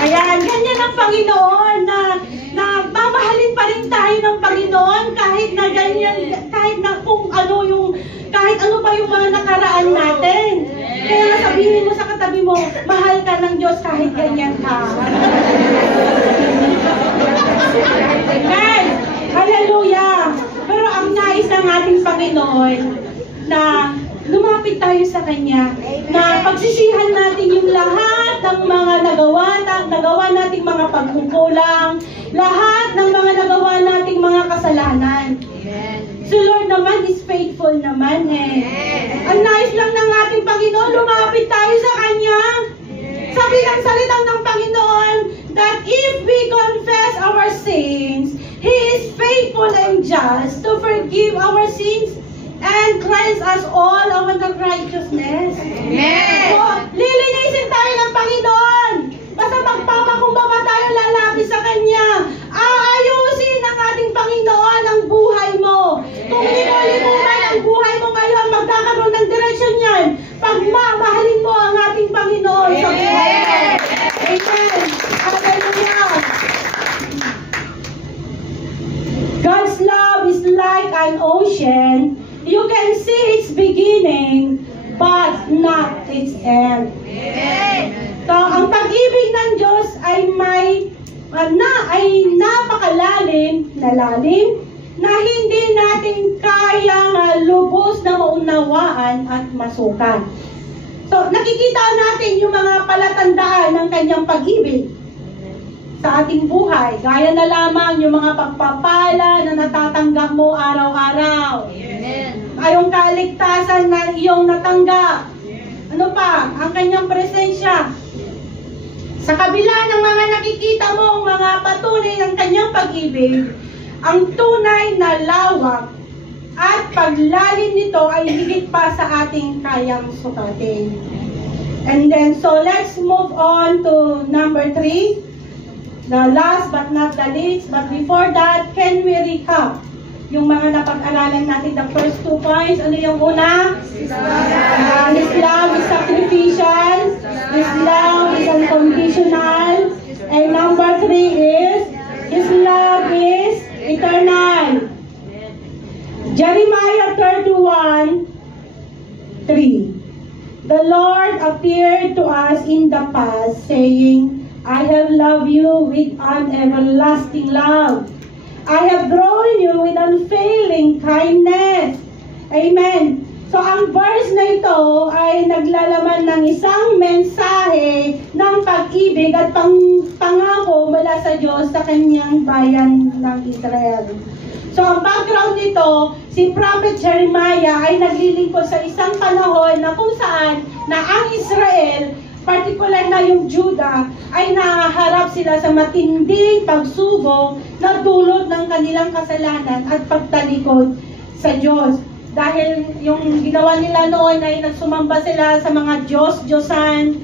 Ayan, ganyan ang Panginoon na mamahalin pa rin tayo ng Panginoon kahit na ganyan, kahit na kung ano yung, kahit ano pa yung mga nakaraan natin. Kaya nasabihin mo sa katabi mo, mahal ka ng Diyos kahit ganyan ka. Amen! Hallelujah! Pero ang nais ng ating Panginoon na lumapit tayo sa Kanya, na pagsisihan natin yung lahat ng mga nagawa nating mga pagkukulang, lahat ng mga nagawa nating mga kasalanan. So Lord naman is faithful naman eh. Ang nais lang ng ating Panginoon, lumapit tayo sa Kanya. Sabi ng salitang ng Panginoon, that if we confess our sins, He is faithful and just to forgive our sins and cleanse us all of unrighteousness. Amen. So, lilinisin tayo ng Panginoon. Basta magpapakumbaba tayo, lalapit sa Kanya. Aayusin ng ating Panginoon ang buhay mo. Kung limulimutan ang buhay mo ngayon, magkakaroon ng direksyon yan. Pagmamahalin mo ang ating Panginoon sa buhay mo. Amen. Hallelujah. God's love is like an ocean. You can see its beginning, but not its end. Amen. So, ang pag-ibig ng Diyos ay napakalalim na lalim na hindi natin kayang lubos na maunawaan at masukan. So, nakikita natin yung mga palatandaan ng kanyang pag-ibig sa ating buhay. Gaya na lamang yung mga pagpapala na natatanggap mo araw-araw. Ay yung kaligtasan na iyong natanggap. Ano pa? Ang kanyang presensya. Sa kabila ng mga nakikita mo, mga patunay ng kanyang pag-ibig, ang tunay na lawak at paglalim nito ay higit pa sa ating kayang sukatin. And then, so let's move on to number 3. The last but not the least, but before that, can we recap yung mga napag-aralan natin, the first 2 points? Ano yung una? His love is sacrificial. His love is unconditional. And number 3 is, His love is eternal. Jeremiah 31:3. The Lord appeared to us in the past, saying, I have loved you with an everlasting love. I have drawn you with unfailing kindness. Amen. So ang verse na ito ay naglalaman ng isang mensahe ng pag-ibig at pangako mula sa Diyos sa kanyang bayan ng Israel. So ang background nito, si Prophet Jeremiah ay naglilingkod sa isang panahon na kung saan na ang Israel, particular na yung Judah, ay nahaharap sila sa matinding pagsubok na dulot ng kanilang kasalanan at pagtalikod sa Diyos. Dahil yung ginawa nila noon ay nagsumamba sila sa mga Diyos-Diyosan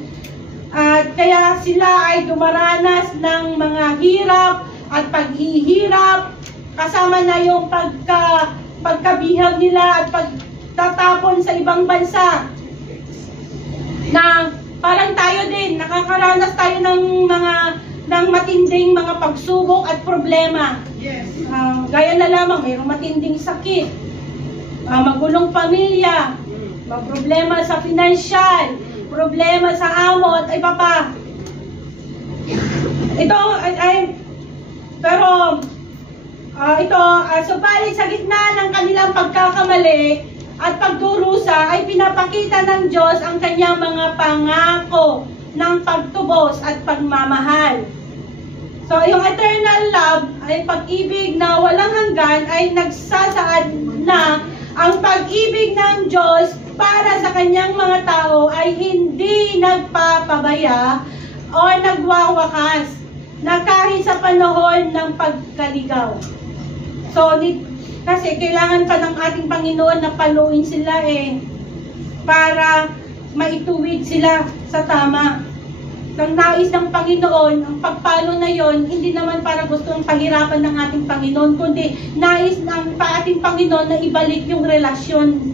At kaya sila ay dumaranas ng mga hirap at paghihirap, kasama na yung pagkabihag nila at pagtatapon sa ibang bansa. Na parang tayo din, nakakaranas tayo ng matinding mga pagsubok at problema. Yes. Gaya na lamang, mayroong matinding sakit, magulong pamilya, problema sa financial, problema sa amo at iba pa. Ito subalit sa gitna ng kanilang pagkakamali at pagdurusa ay pinapakita ng Diyos ang kanyang mga pangako ng pagtubos at pagmamahal. So, yung eternal love ay pag-ibig na walang hanggan ay nagsasaad na ang pag-ibig ng Diyos para sa kanyang mga tao ay hindi nagpapabaya o nagwawakas na kahit sa panahon ng pagkaligaw. So, kasi kailangan pa ng ating Panginoon na paluin sila para maituwid sila sa tama. Ang nais ng Panginoon, ang pagpalo na yon, hindi naman para gustong pahirapan ng ating Panginoon, kundi nais ng ating Panginoon na ibalik yung relasyon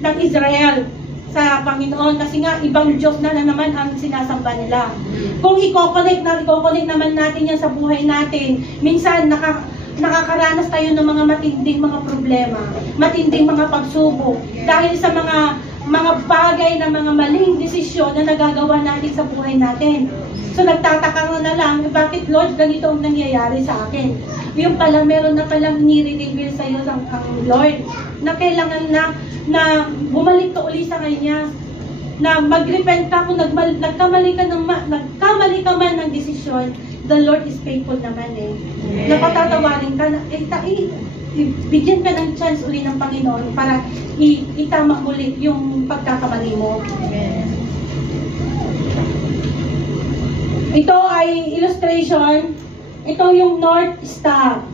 ng Israel sa Panginoon, kasi nga ibang Diyos na naman ang sinasamba nila. Kung i-connect naman natin yan sa buhay natin, minsan nakakaranas tayo ng mga matinding mga problema, matinding mga pagsubok, dahil sa mga bagay na mga maling desisyon na nagagawa natin sa buhay natin. So nagtataka na lang, bakit Lord ganito ang nangyayari sa akin? Yung pala, meron na palang nire-reveal sa iyo ang Lord na kailangan na bumalik ka uli sa Kanya, na mag-repent ka kung nagkamali ka man ng desisyon. The Lord is faithful naman Napatatawarin ka na, bigyan ka ng chance uli ng Panginoon para itama ulit yung pagkakamali mo. Amen. Ito ay illustration. Ito yung North Star.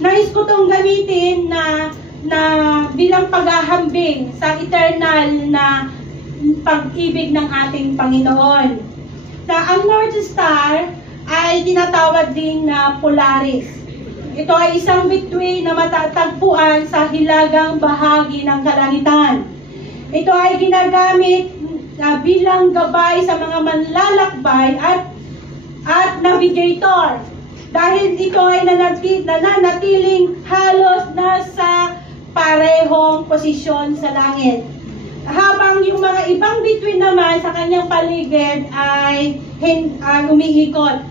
Nais ko itong gamitin na bilang paghahambing sa eternal na pag-ibig ng ating Panginoon. Ang North Star ay tinatawag din na Polaris. Ito ay isang bituin na matatagpuan sa hilagang bahagi ng kalangitan. Ito ay ginagamit bilang gabay sa mga manlalakbay at navigator. Dahil ito ay nananatiling halos nasa parehong posisyon sa langit. Habang yung mga ibang bituin naman sa kanyang paligid ay umiikot.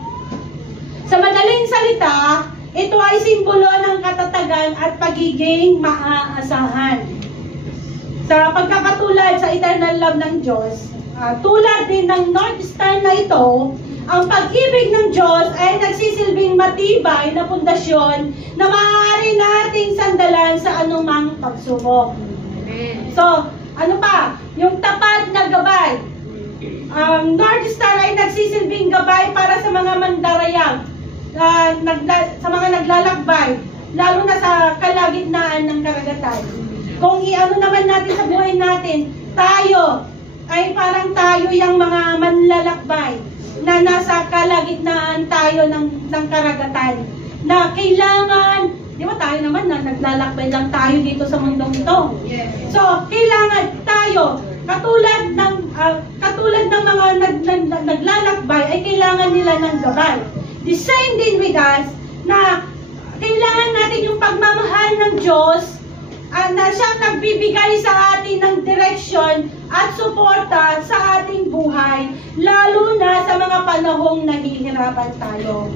Sa madaling salita, ito ay simbolo ng katatagan at pagiging maaasahan. Sa pagkakatulad sa eternal love ng Diyos, tulad din ng North Star na ito, ang pag-ibig ng Diyos ay nagsisilbing matibay na pundasyon na maaari nating sandalan sa anumang pagsubok. So, ano pa? Yung tapat na gabay. Ang North Star ay nagsisilbing gabay para sa mga mandarayag, sa mga naglalakbay, lalo na sa kalagitnaan ng karagatan. Kung iano naman natin sa buhay natin, tayo ay parang tayo yung mga manlalakbay na nasa kalagitnaan tayo ng karagatan. Na kailangan, di ba tayo naman na naglalakbay lang tayo dito sa mundong ito. So, kailangan tayo, katulad ng mga naglalakbay, ay kailangan nila ng gabay. The same din with us, na kailangan natin yung pagmamahal ng Diyos na siyang nagbibigay sa atin ng direksyon at suporta sa ating buhay, lalo na sa mga panahong nahihirapan tayo.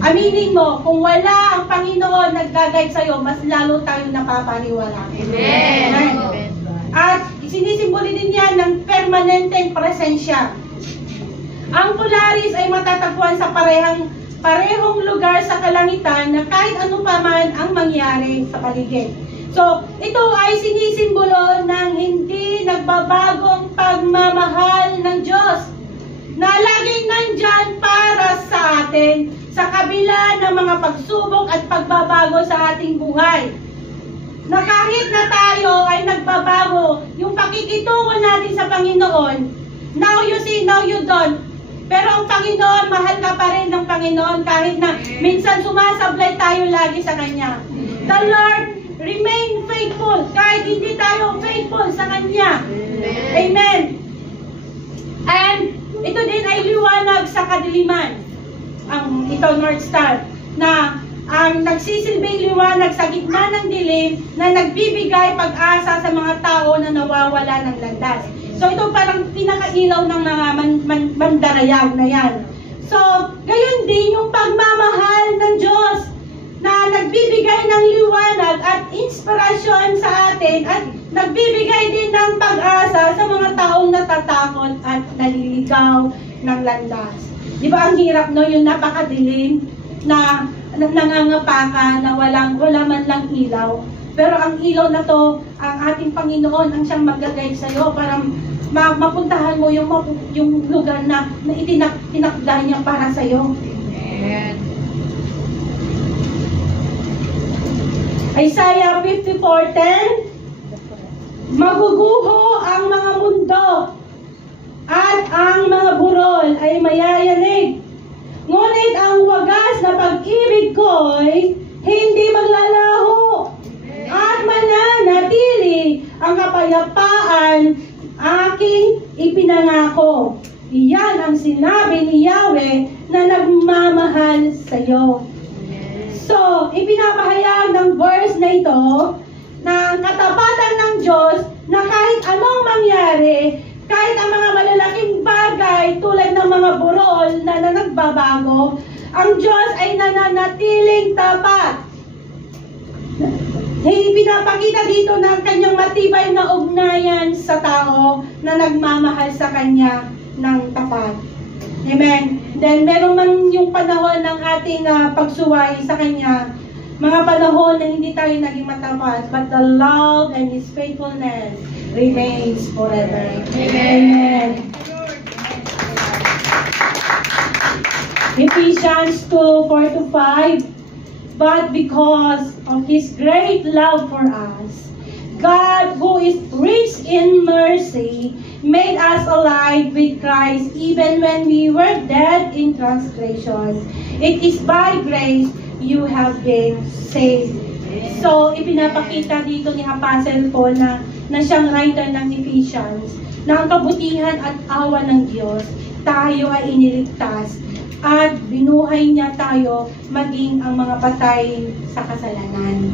Aminin mo, kung wala ang Panginoon nag-guide sa'yo, mas lalo tayong napapaniwala. Amen. At sinisimboli din yan ng permanenteng presensya. Ang Polaris ay matatagpuan sa parehong lugar sa kalangitan na kahit ano pa man ang mangyari sa paligid. So, ito ay sinisimbolo ng hindi nagbabagong pagmamahal ng Diyos na laging nandyan para sa atin sa kabila ng mga pagsubok at pagbabago sa ating buhay. Na kahit na tayo ay nagbabago, yung pakikitungo natin sa Panginoon, Now you see, now you don't. Pero ang Panginoon, mahal ka pa rin ng Panginoon kahit na minsan sumasablay tayo lagi sa Kanya. The Lord remain faithful kahit hindi tayo faithful sa Kanya. Amen. And ito din ay liwanag sa kadiliman. Ito North Star na ang nagsisilbing liwanag sa gitna ng dilim na nagbibigay pag-asa sa mga tao na nawawala ng landas. So ito parang pinakailaw ng mga mandarayag na yan. So, gayon din yung pagmamahal ng Diyos na nagbibigay ng liwanag at inspirasyon sa atin at nagbibigay din ng pag-asa sa mga taong natatakot at naliligaw ng landas. Di ba ang hirap no, yung napakadilim na nangangapa ka na wala man lang ilaw. Pero ang ilaw na to, ang ating Panginoon ang siyang mag-guide sa'yo para mapuntahan mo yung lugar na itinakda niya para sa'yo. Amen. Isaiah 54:10, maguguho ang mga mundo at ang mga burol ay mayayanig. Ngunit ang wagas na pag-ibig ko'y hindi maglalaho at mananatili ang kapayapaan aking ipinangako. Iyan ang sinabi ni Yahweh na nagmamahal sa iyo. So, ipinapahayag ng verse na ito na katapatan ng Diyos na kahit anong mangyari, kahit ang mga malalaking bagay tulad ng mga burol na nagbabago, ang Diyos ay nananatiling tapat. Pinapakita dito ng kanyang matibay na ugnayan sa tao na nagmamahal sa kanya ng tapat. Amen. Then meron man yung panahon ng ating pagsuway sa kanya, mga panahon na hindi tayo naging matapat, but the love and His faithfulness remains forever. Amen. Ephesians 2:4-5. But because of His great love for us, God, who is rich in mercy, made us alive with Christ even when we were dead in transgressions. It is by grace you have been saved. So, ipinapakita dito ni Apostle Paul na siyang writer ng Ephesians na ang kabutihan at awa ng Diyos, tayo ay iniligtas at binuhay niya tayo maging ang mga patay sa kasalanan.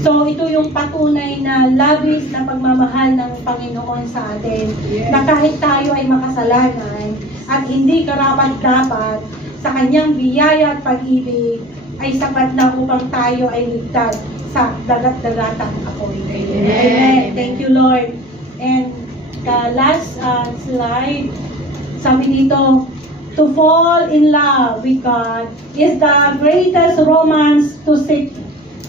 So, ito yung patunay na labis na pagmamahal ng Panginoon sa atin, na kahit tayo ay makasalanan at hindi karapat-dapat, sa kanyang biyaya at pag-ibig ay sapat na upang tayo ay ligtas sa dagat-dagatang apoy. Amen. Thank you, Lord. And the last slide, sabi dito, to fall in love with God is the greatest romance to seek.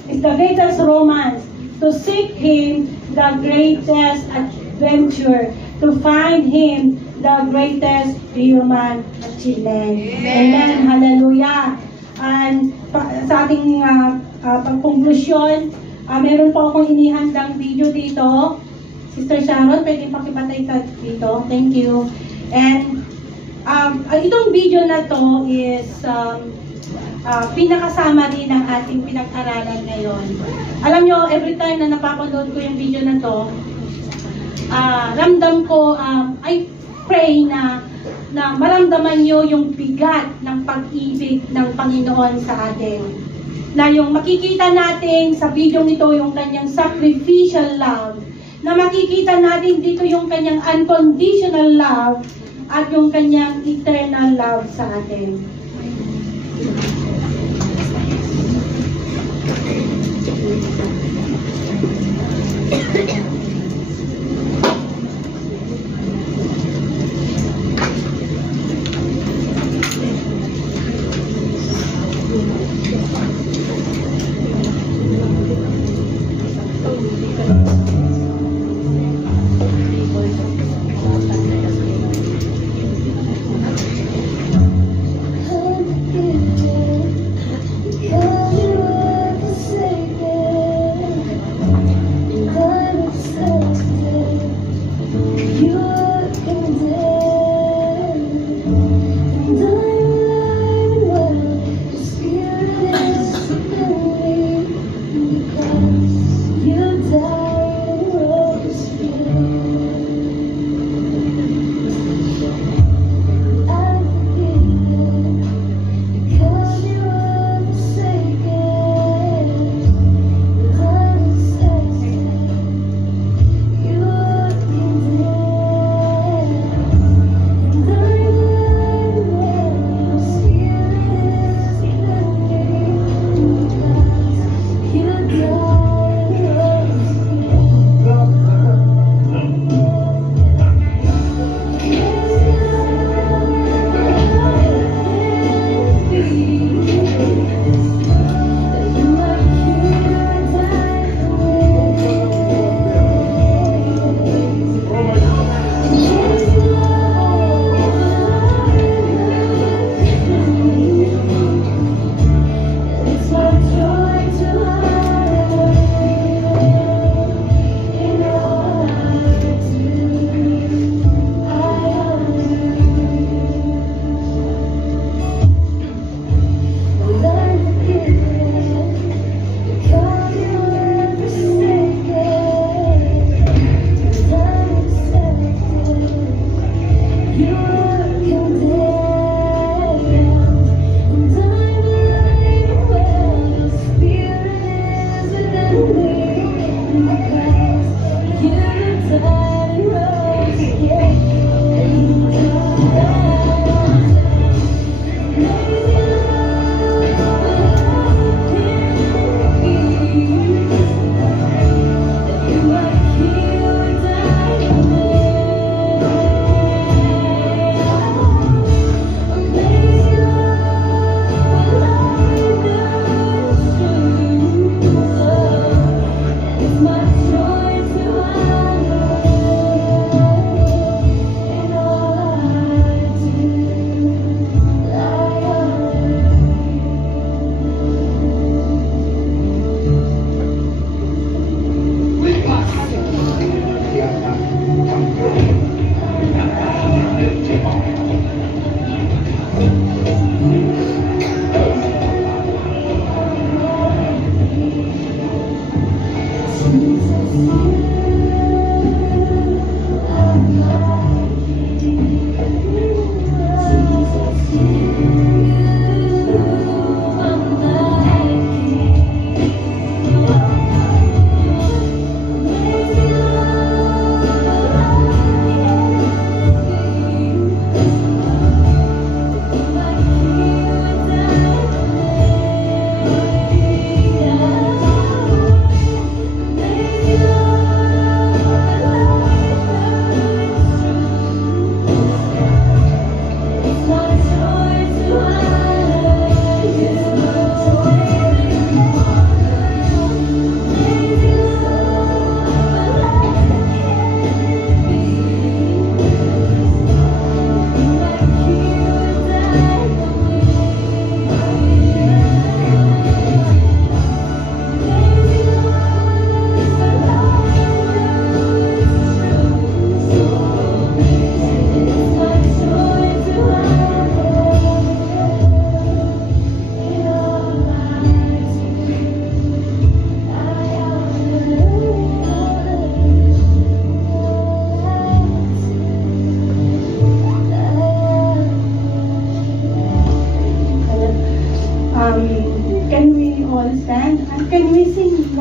Is the greatest romance to seek Him, the greatest adventure to find Him, the greatest human achievement. Amen. Hallelujah. And sa ating pagkonklusyon, meron po akong inihandang video dito. Sister Sharon, pwede pakipatay ka dito. Thank you. And itong video na to is pinakasama rin ng ating pinag-aralan ngayon. Alam nyo, every time na napapanood ko yung video na to, ramdam ko, I pray na maramdaman nyo yung bigat ng pag-ibig ng Panginoon sa atin. Na yung makikita natin sa video nito yung kanyang sacrificial love, na makikita natin dito yung kanyang unconditional love, at yung kanyang eternal love sa atin.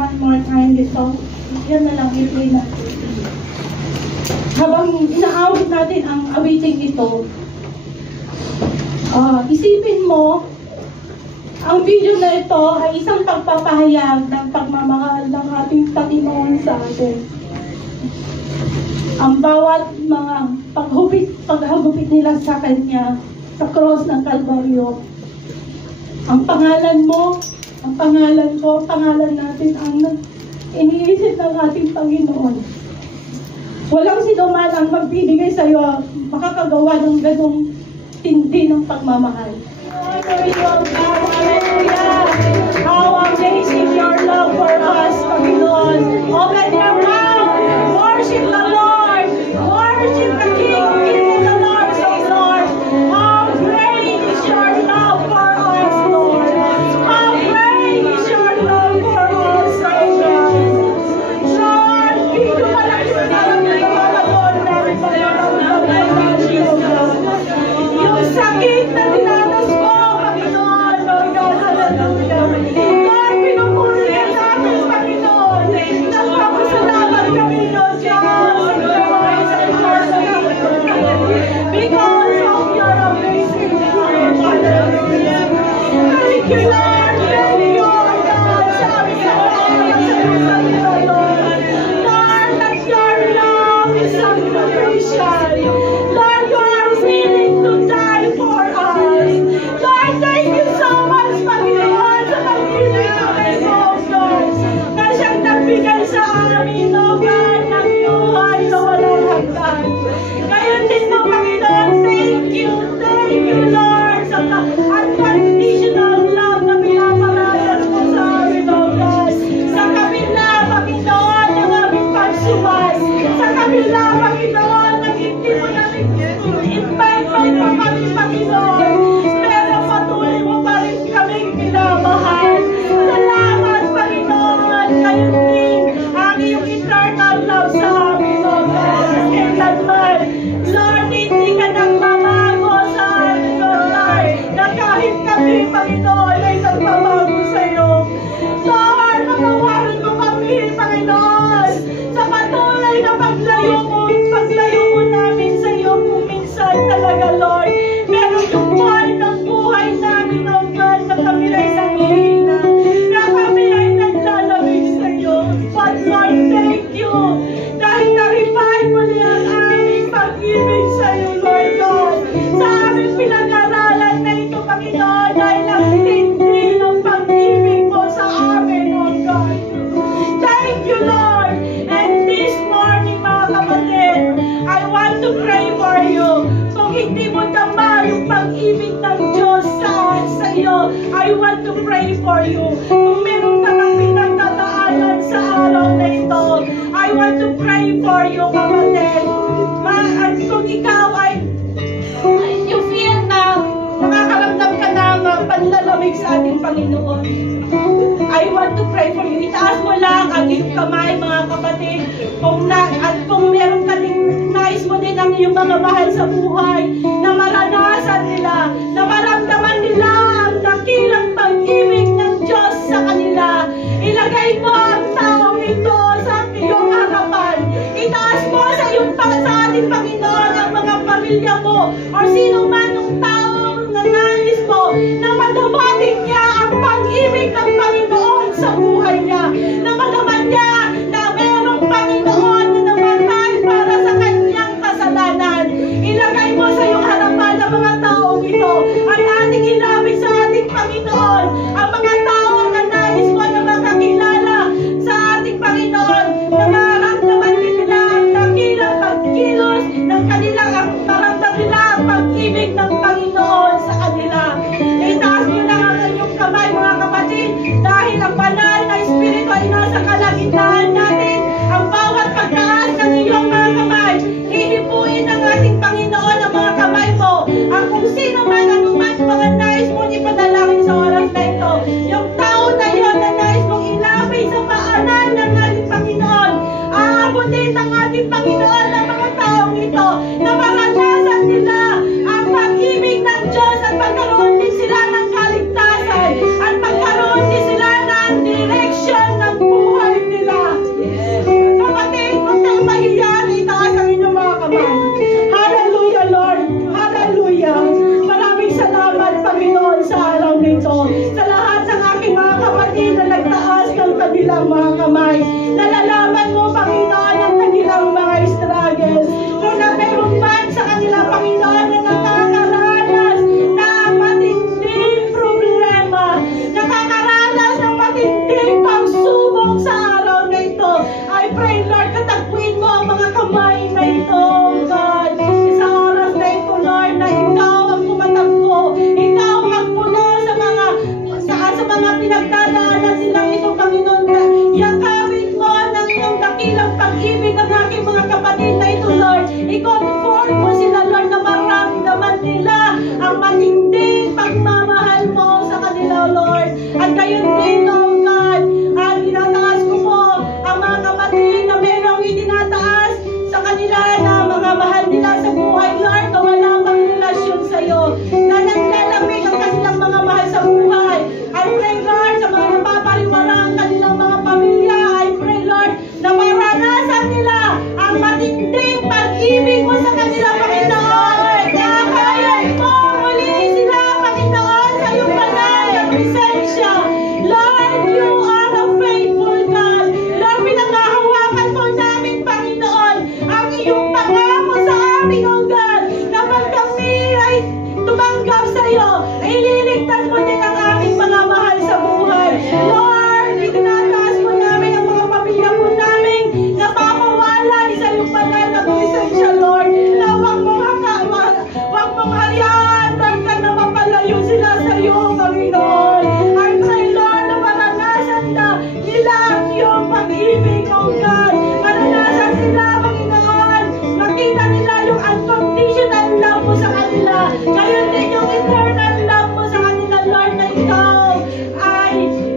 one more time this song. Yan na lang, i-play natin. Habang inaawit natin ang awiting ito, isipin mo, ang video na ito ay isang pagpapahayag ng pagmamahal ng ating Panginoon sa atin. Ang bawat mga paghagupit nila sa Kanya, sa cross ng Kalbaryo. Ang pangalan mo, ang pangalan ko, pangalan natin ang iniisip ng ating Panginoon. Walang sinuman ang magbibigay sa iyo, makakagawa ng ganong tindi ng pagmamahal. Hallelujah! How amazing your love for us, Panginoon. Open your mouth, worship the Lord, worship the King, King of the Lord, of Lords. How great is your love for us, Lord. How great is your love for us, Lord. Lord, dito pa lang yung nararamdaman namin, yung sakit na dinanas ko, Panginoon, Lord God, hallelujah. Lord, pinupuri ka namin, Panginoon. Nagpapasalamat kami, Lord God, because of your amazing love, hallelujah. Thank you, Lord, thank you, Lord God, sabi sa Lord, Lord, that your love is unconditional. Lord, you are willing to die for us. Lord, thank you so much, Panginoon, sa pag-ibig ng Lord, Lord, na siyang nagbigay sa amin, O God, ng buhay na walang hanggan. Ngayon din po, Panginoon, thank you, Lord, sa unconditional love na pinaparalan mo sa amin, O God. Sa kabila, Panginoon, ng aming pagsuway. Sa kabila, Panginoon, ng hindi mo namin invite mo kami, Panginoon. Pero patuloy mo pa rin kaming minamahal. Salamat, Panginoon, kayo din ang iyong eternal love sa amin, O God. Kailanman, Lord, hindi ka nagbabago sa amin, O Lord, na kahit kami, Panginoon, ay nagbabago sa iyo. Lord, matawarin mo kami, Panginoon, sa patuloy na paglayo mo namin sa iyo kung minsan talaga, Lord. Pero yung buhay namin, O God, na kami ay nanghihina, na kami ay naglalamig sa iyo. But Lord, thank you, dahil na-revive mo niya ang aming pag-ibig sa iyo, Lord God. Sa aming pinag-aralan na ito, Panginoon, dahil ang tindi ng pag-ibig mo sa amin, O God. Thank you, Lord. And this morning, mga kapatid, I want to pray for you. Kung hindi mo tama yung pag-ibig ng Diyos sa iyo, I want to pray for you. Kung meron ka ng pinagdadaanan sa araw na ito, I want to pray for you, kapatid. Kung ikaw ay you feel na nakakaramdam ka ng panlalamig sa ating Panginoon, I want to pray for you. Itaas mo lang ang iyong kamay, mga kapatid. At kung meron ka din, nais mo din ang iyong mga mahal sa buhay, na maranasan nila, na maramdaman nila ang dakilang pag-ibig ng Diyos sa kanila. Ilagay mo ang taong ito sa iyong harapan. Itaas mo sa ating Panginoon ang mga pamilya mo, o sino man yung taong nangais mo, na madamatin niya ang pag-ibig ng Panginoon sa buhay niya, na madaman niya na merong Panginoon na namatay para sa kanyang kasalanan. Ilagay mo sa iyong harapan ang mga taong ito. Ay mga kamay. Nalalaman mo, Panginoon, ang kanilang mga struggles. Kung na meron man sa kanila, Panginoon, na nakakaranas na matinding problema, nakakaranas ng matinding pagsubok sa araw na ito, I pray, Lord, katagpuin mo ang mga kamay na ito, God. Sa oras na ito, Lord, na ikaw ang kumatagpo, ikaw ang puno sa mga pinagdadaanan silang ito, Panginoon, na yakapin mo ng iyong dakilang pag-ibig ang aking mga kapatid na ito, Lord. I-comfort mo sila, Lord, na maramdaman nila ang matinding pagmamahal mo sa kanila, Lord. At gayon din, oh God, at tinataas ko po ang mga kapatid na merong itinataas sa kanila na mga mahal nila sa buhay, Lord, na wala pang relasyon sa iyo, na naglalamig ang kanilang mga mahal sa buhay. I pray, Lord, sa mga napapariwara ang kanilang mga pamilya. I pray, Lord, na maranasan nila ang matinding pag-ibig mo sa kanila, Panginoon. Kakayan mo muli sila, Panginoon, sa iyong banal na presensya. Lord, you are a faithful God. Lord, pinangahawakan mo namin, Panginoon, ang iyong pangako sa amin, O God, na pag kami ay tumanggap sa iyo, ililigtas mo din ang aming mga mahal sa buhay. Lord, itinataas mo namin ang mga pamilya po namin na papawalay sa iyong banal na presensya, Lord, na huwag mong hayaan hanggang na mapalayo sila sa iyo, Panginoon. I pray, Lord, na maranasan na nila ang iyong pag-ibig, O God. Maranasan nila, Panginoon, makita nila yung unconditional love mo sa kanila. Gayon din yung eternal love mo sa kanila, Lord, na ikaw ay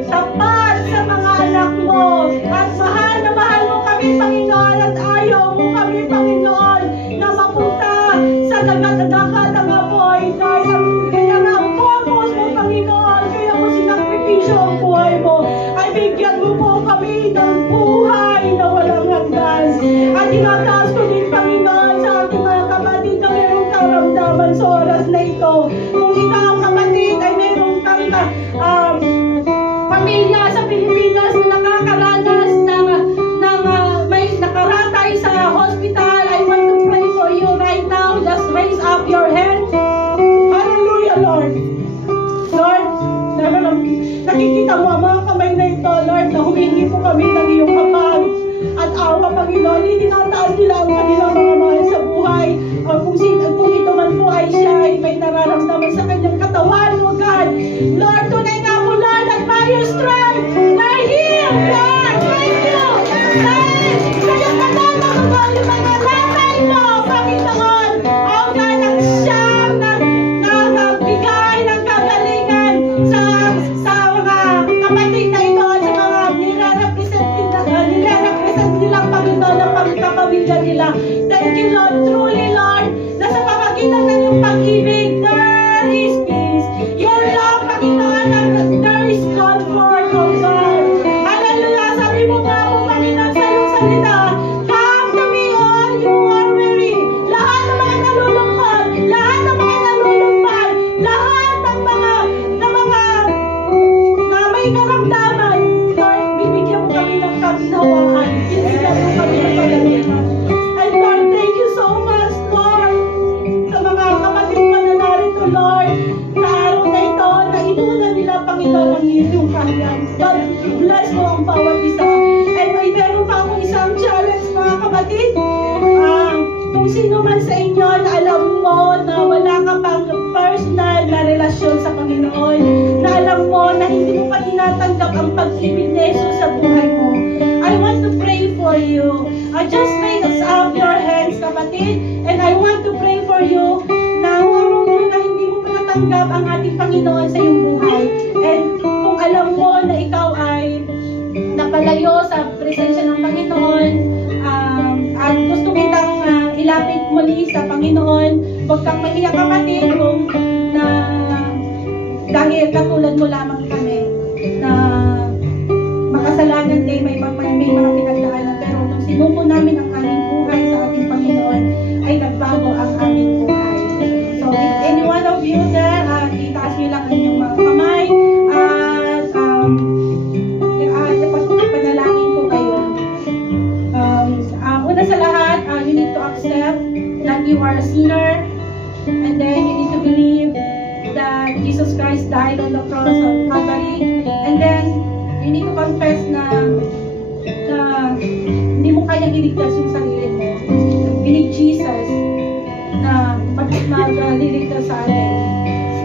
tapat sa mga anak mo. At mahal na mahal mo kami, Panginoon, at ayaw mo kami, Panginoon, na mapunta sa dagat-dagat ang apoy. Kaya nga ang focus mo, Panginoon, kaya mo sinakripisyo ang buhay mo. Ay bigyan mo po kami ng buhay na walang hanggan. At tinataas ko din, Panginoon, sa ating mga kapatid na mayroong karamdaman sa oras na ito. Kung ikaw, kapatid, ay mayroong pamilya sa Pilipinas na nakakaranas may nakaratay sa hospital, I want to pray for you right now. Just raise up your hands. Hallelujah, Lord. Lord, nakikita mo ang mga kamay na ito, Lord, na humingi po kami ng iyong kapag at awa, Panginoon. Itinataas nila ang kanilang mga mahal sa buhay. Kung ito man po ay siya ay may nararamdaman sa kanyang katawan, O God. Lord, tunay nga po, Lord, at by your strength, they're healed, Lord. Thank you. Dahil sa iyong katama ko, Lord, yung mga latay mo, Panginoon. O God, ang siyang nagbigay ng kagalingan sa mga kapatid na ito at sa mga nire-represent nilang Panginoon ng pagkapamilya nila. Thank you, Lord. Truly, Lord, na sa pamagitan ng iyong pag-ibig, there is peace. Your love, Panginoon, there is comfort, O God. Hallelujah. Sabi mo nga po, Panginoon, sa iyong salita, come to me all you are weary. Lahat ng mga nalulungkot, lahat ng mga nalulumbay, lahat ng mga na may karamdaman, Lord, bibigyan mo kami ng kaginhawaan. Bibigyan mo kami ng pagalingan. And Lord, thank you so much, Lord, sa mga kapatid pa na narito, Lord, sa araw na ito, na inuna nila, Panginoon, ang iyong kahyan. God, bless mo ang bawat isa. And may meron pa akong isang challenge, mga kapatid. Kung sino man sa inyo na alam mo na wala ka pang personal na relasyon sa Panginoon, na alam mo na hindi mo pa tinatanggap ang pag-ibig ni Jesus sa buhay mo, I want to pray for you. Just raise up your hands, kapatid, and I want to pray for you na kung na hindi mo pa natanggap ang ating Panginoon sa iyong buhay. And kung alam mo na ikaw ay napalayo sa presensya ng Panginoon, at gusto kitang ilapit muli sa Panginoon, huwag kang mahiya, kapatid, kung na dahil katulad mo lamang kami na makasalanan din, may mga pinagdaanan, pero nung sinuko namin ang aming buhay sa ating Panginoon, ay nagbago ang aming buhay. So if any one of you there, itaas niyo lang ang inyong mga kamay at panalangin you are a sinner, and then you need to believe that Jesus Christ died on the cross of Calvary, and then you need to confess na hindi mo kayang iligtas yung sarili mo. You need Jesus na magliligtas sa atin.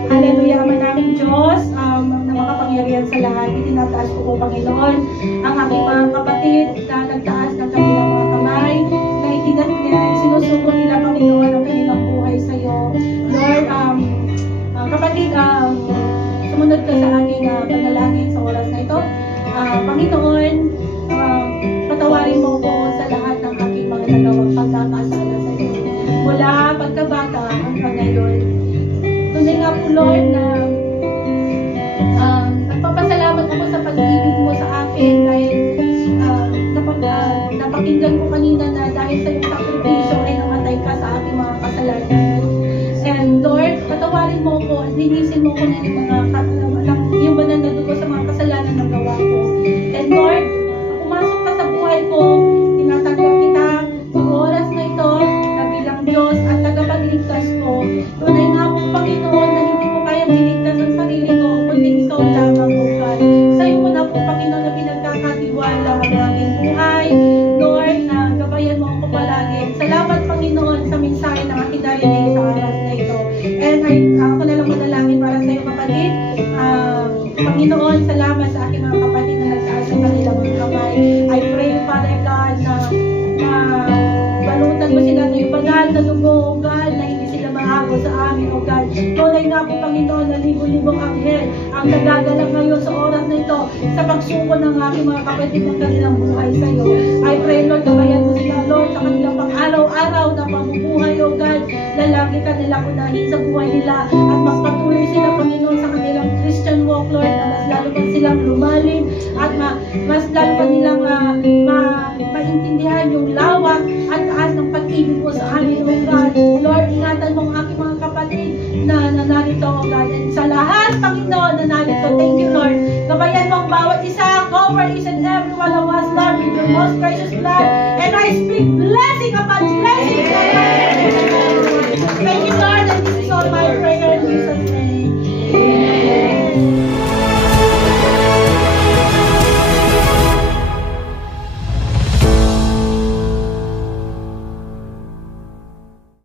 Hallelujah, Ama naming Diyos, na makapangyarihan sa lahat. Itinataas ko po, Panginoon, ang aking mga kapatid na nagtaas ng kanilang mga kamay, na sinusuko nila, Panginoon, ang kanilang buhay sa iyo. Lord, kapatid, sumunod ka sa aking panalangin sa oras na ito. Panginoon, patawarin mo ko sa lahat ng aking mga nagawang pagkakasala sa iyo. Mula pagkabata hanggang ngayon. Tunay nga po, Lord, na nagpapasalamat ako sa pag-ibig mo sa akin dahil napakinggan ko kanina na dahil sa iyong sakripisyo ay namatay ka sa aking mga kasalanan. And Lord, patawarin mo ko at linisin mo ko na yung banal na dugo sa mga kasalanan ng gawa ko. And Lord, pumasok ka sa buhay ko, tinatanggap kita sa oras na ito na bilang Diyos at tagapagligtas ko. Tunay nga po, Panginoon, na hindi ko kayang iligtas ang sarili ko, kundi ikaw lamang po, God. Sa iyo mo na po, Panginoon, na pinagkakatiwala ang aking buhay. Lord, na gabayan mo ako palagi. Salamat, Panginoon, sa mensahe ng aking darinig sa oras na ito. And ako na lang manalangin para sa iyo, kapatid. Panginoon, salamat sa aking mga kapatid na nagtaas ng kanilang mga kamay. I pray, Father God, na balutan mo sila ng iyong banal na dugo, O God, na hindi sila maago sa amin, O God. Tunay nga po, Panginoon, na libo-libong anghel ang nagagalang ngayon sa oras na ito sa pagsuko ng aking mga kapatid ng kanilang buhay sa iyo. I pray, Lord, gabayan mo sila, Lord, sa kanilang pang-araw-araw na pamumuhay, O God. Lalagi ka nila kunahin sa buhay nila at magpatuloy sila, Panginoon, sa kanilang Christian walk, Lord, na mas lalo pa silang lumalim at mas lalo pa nilang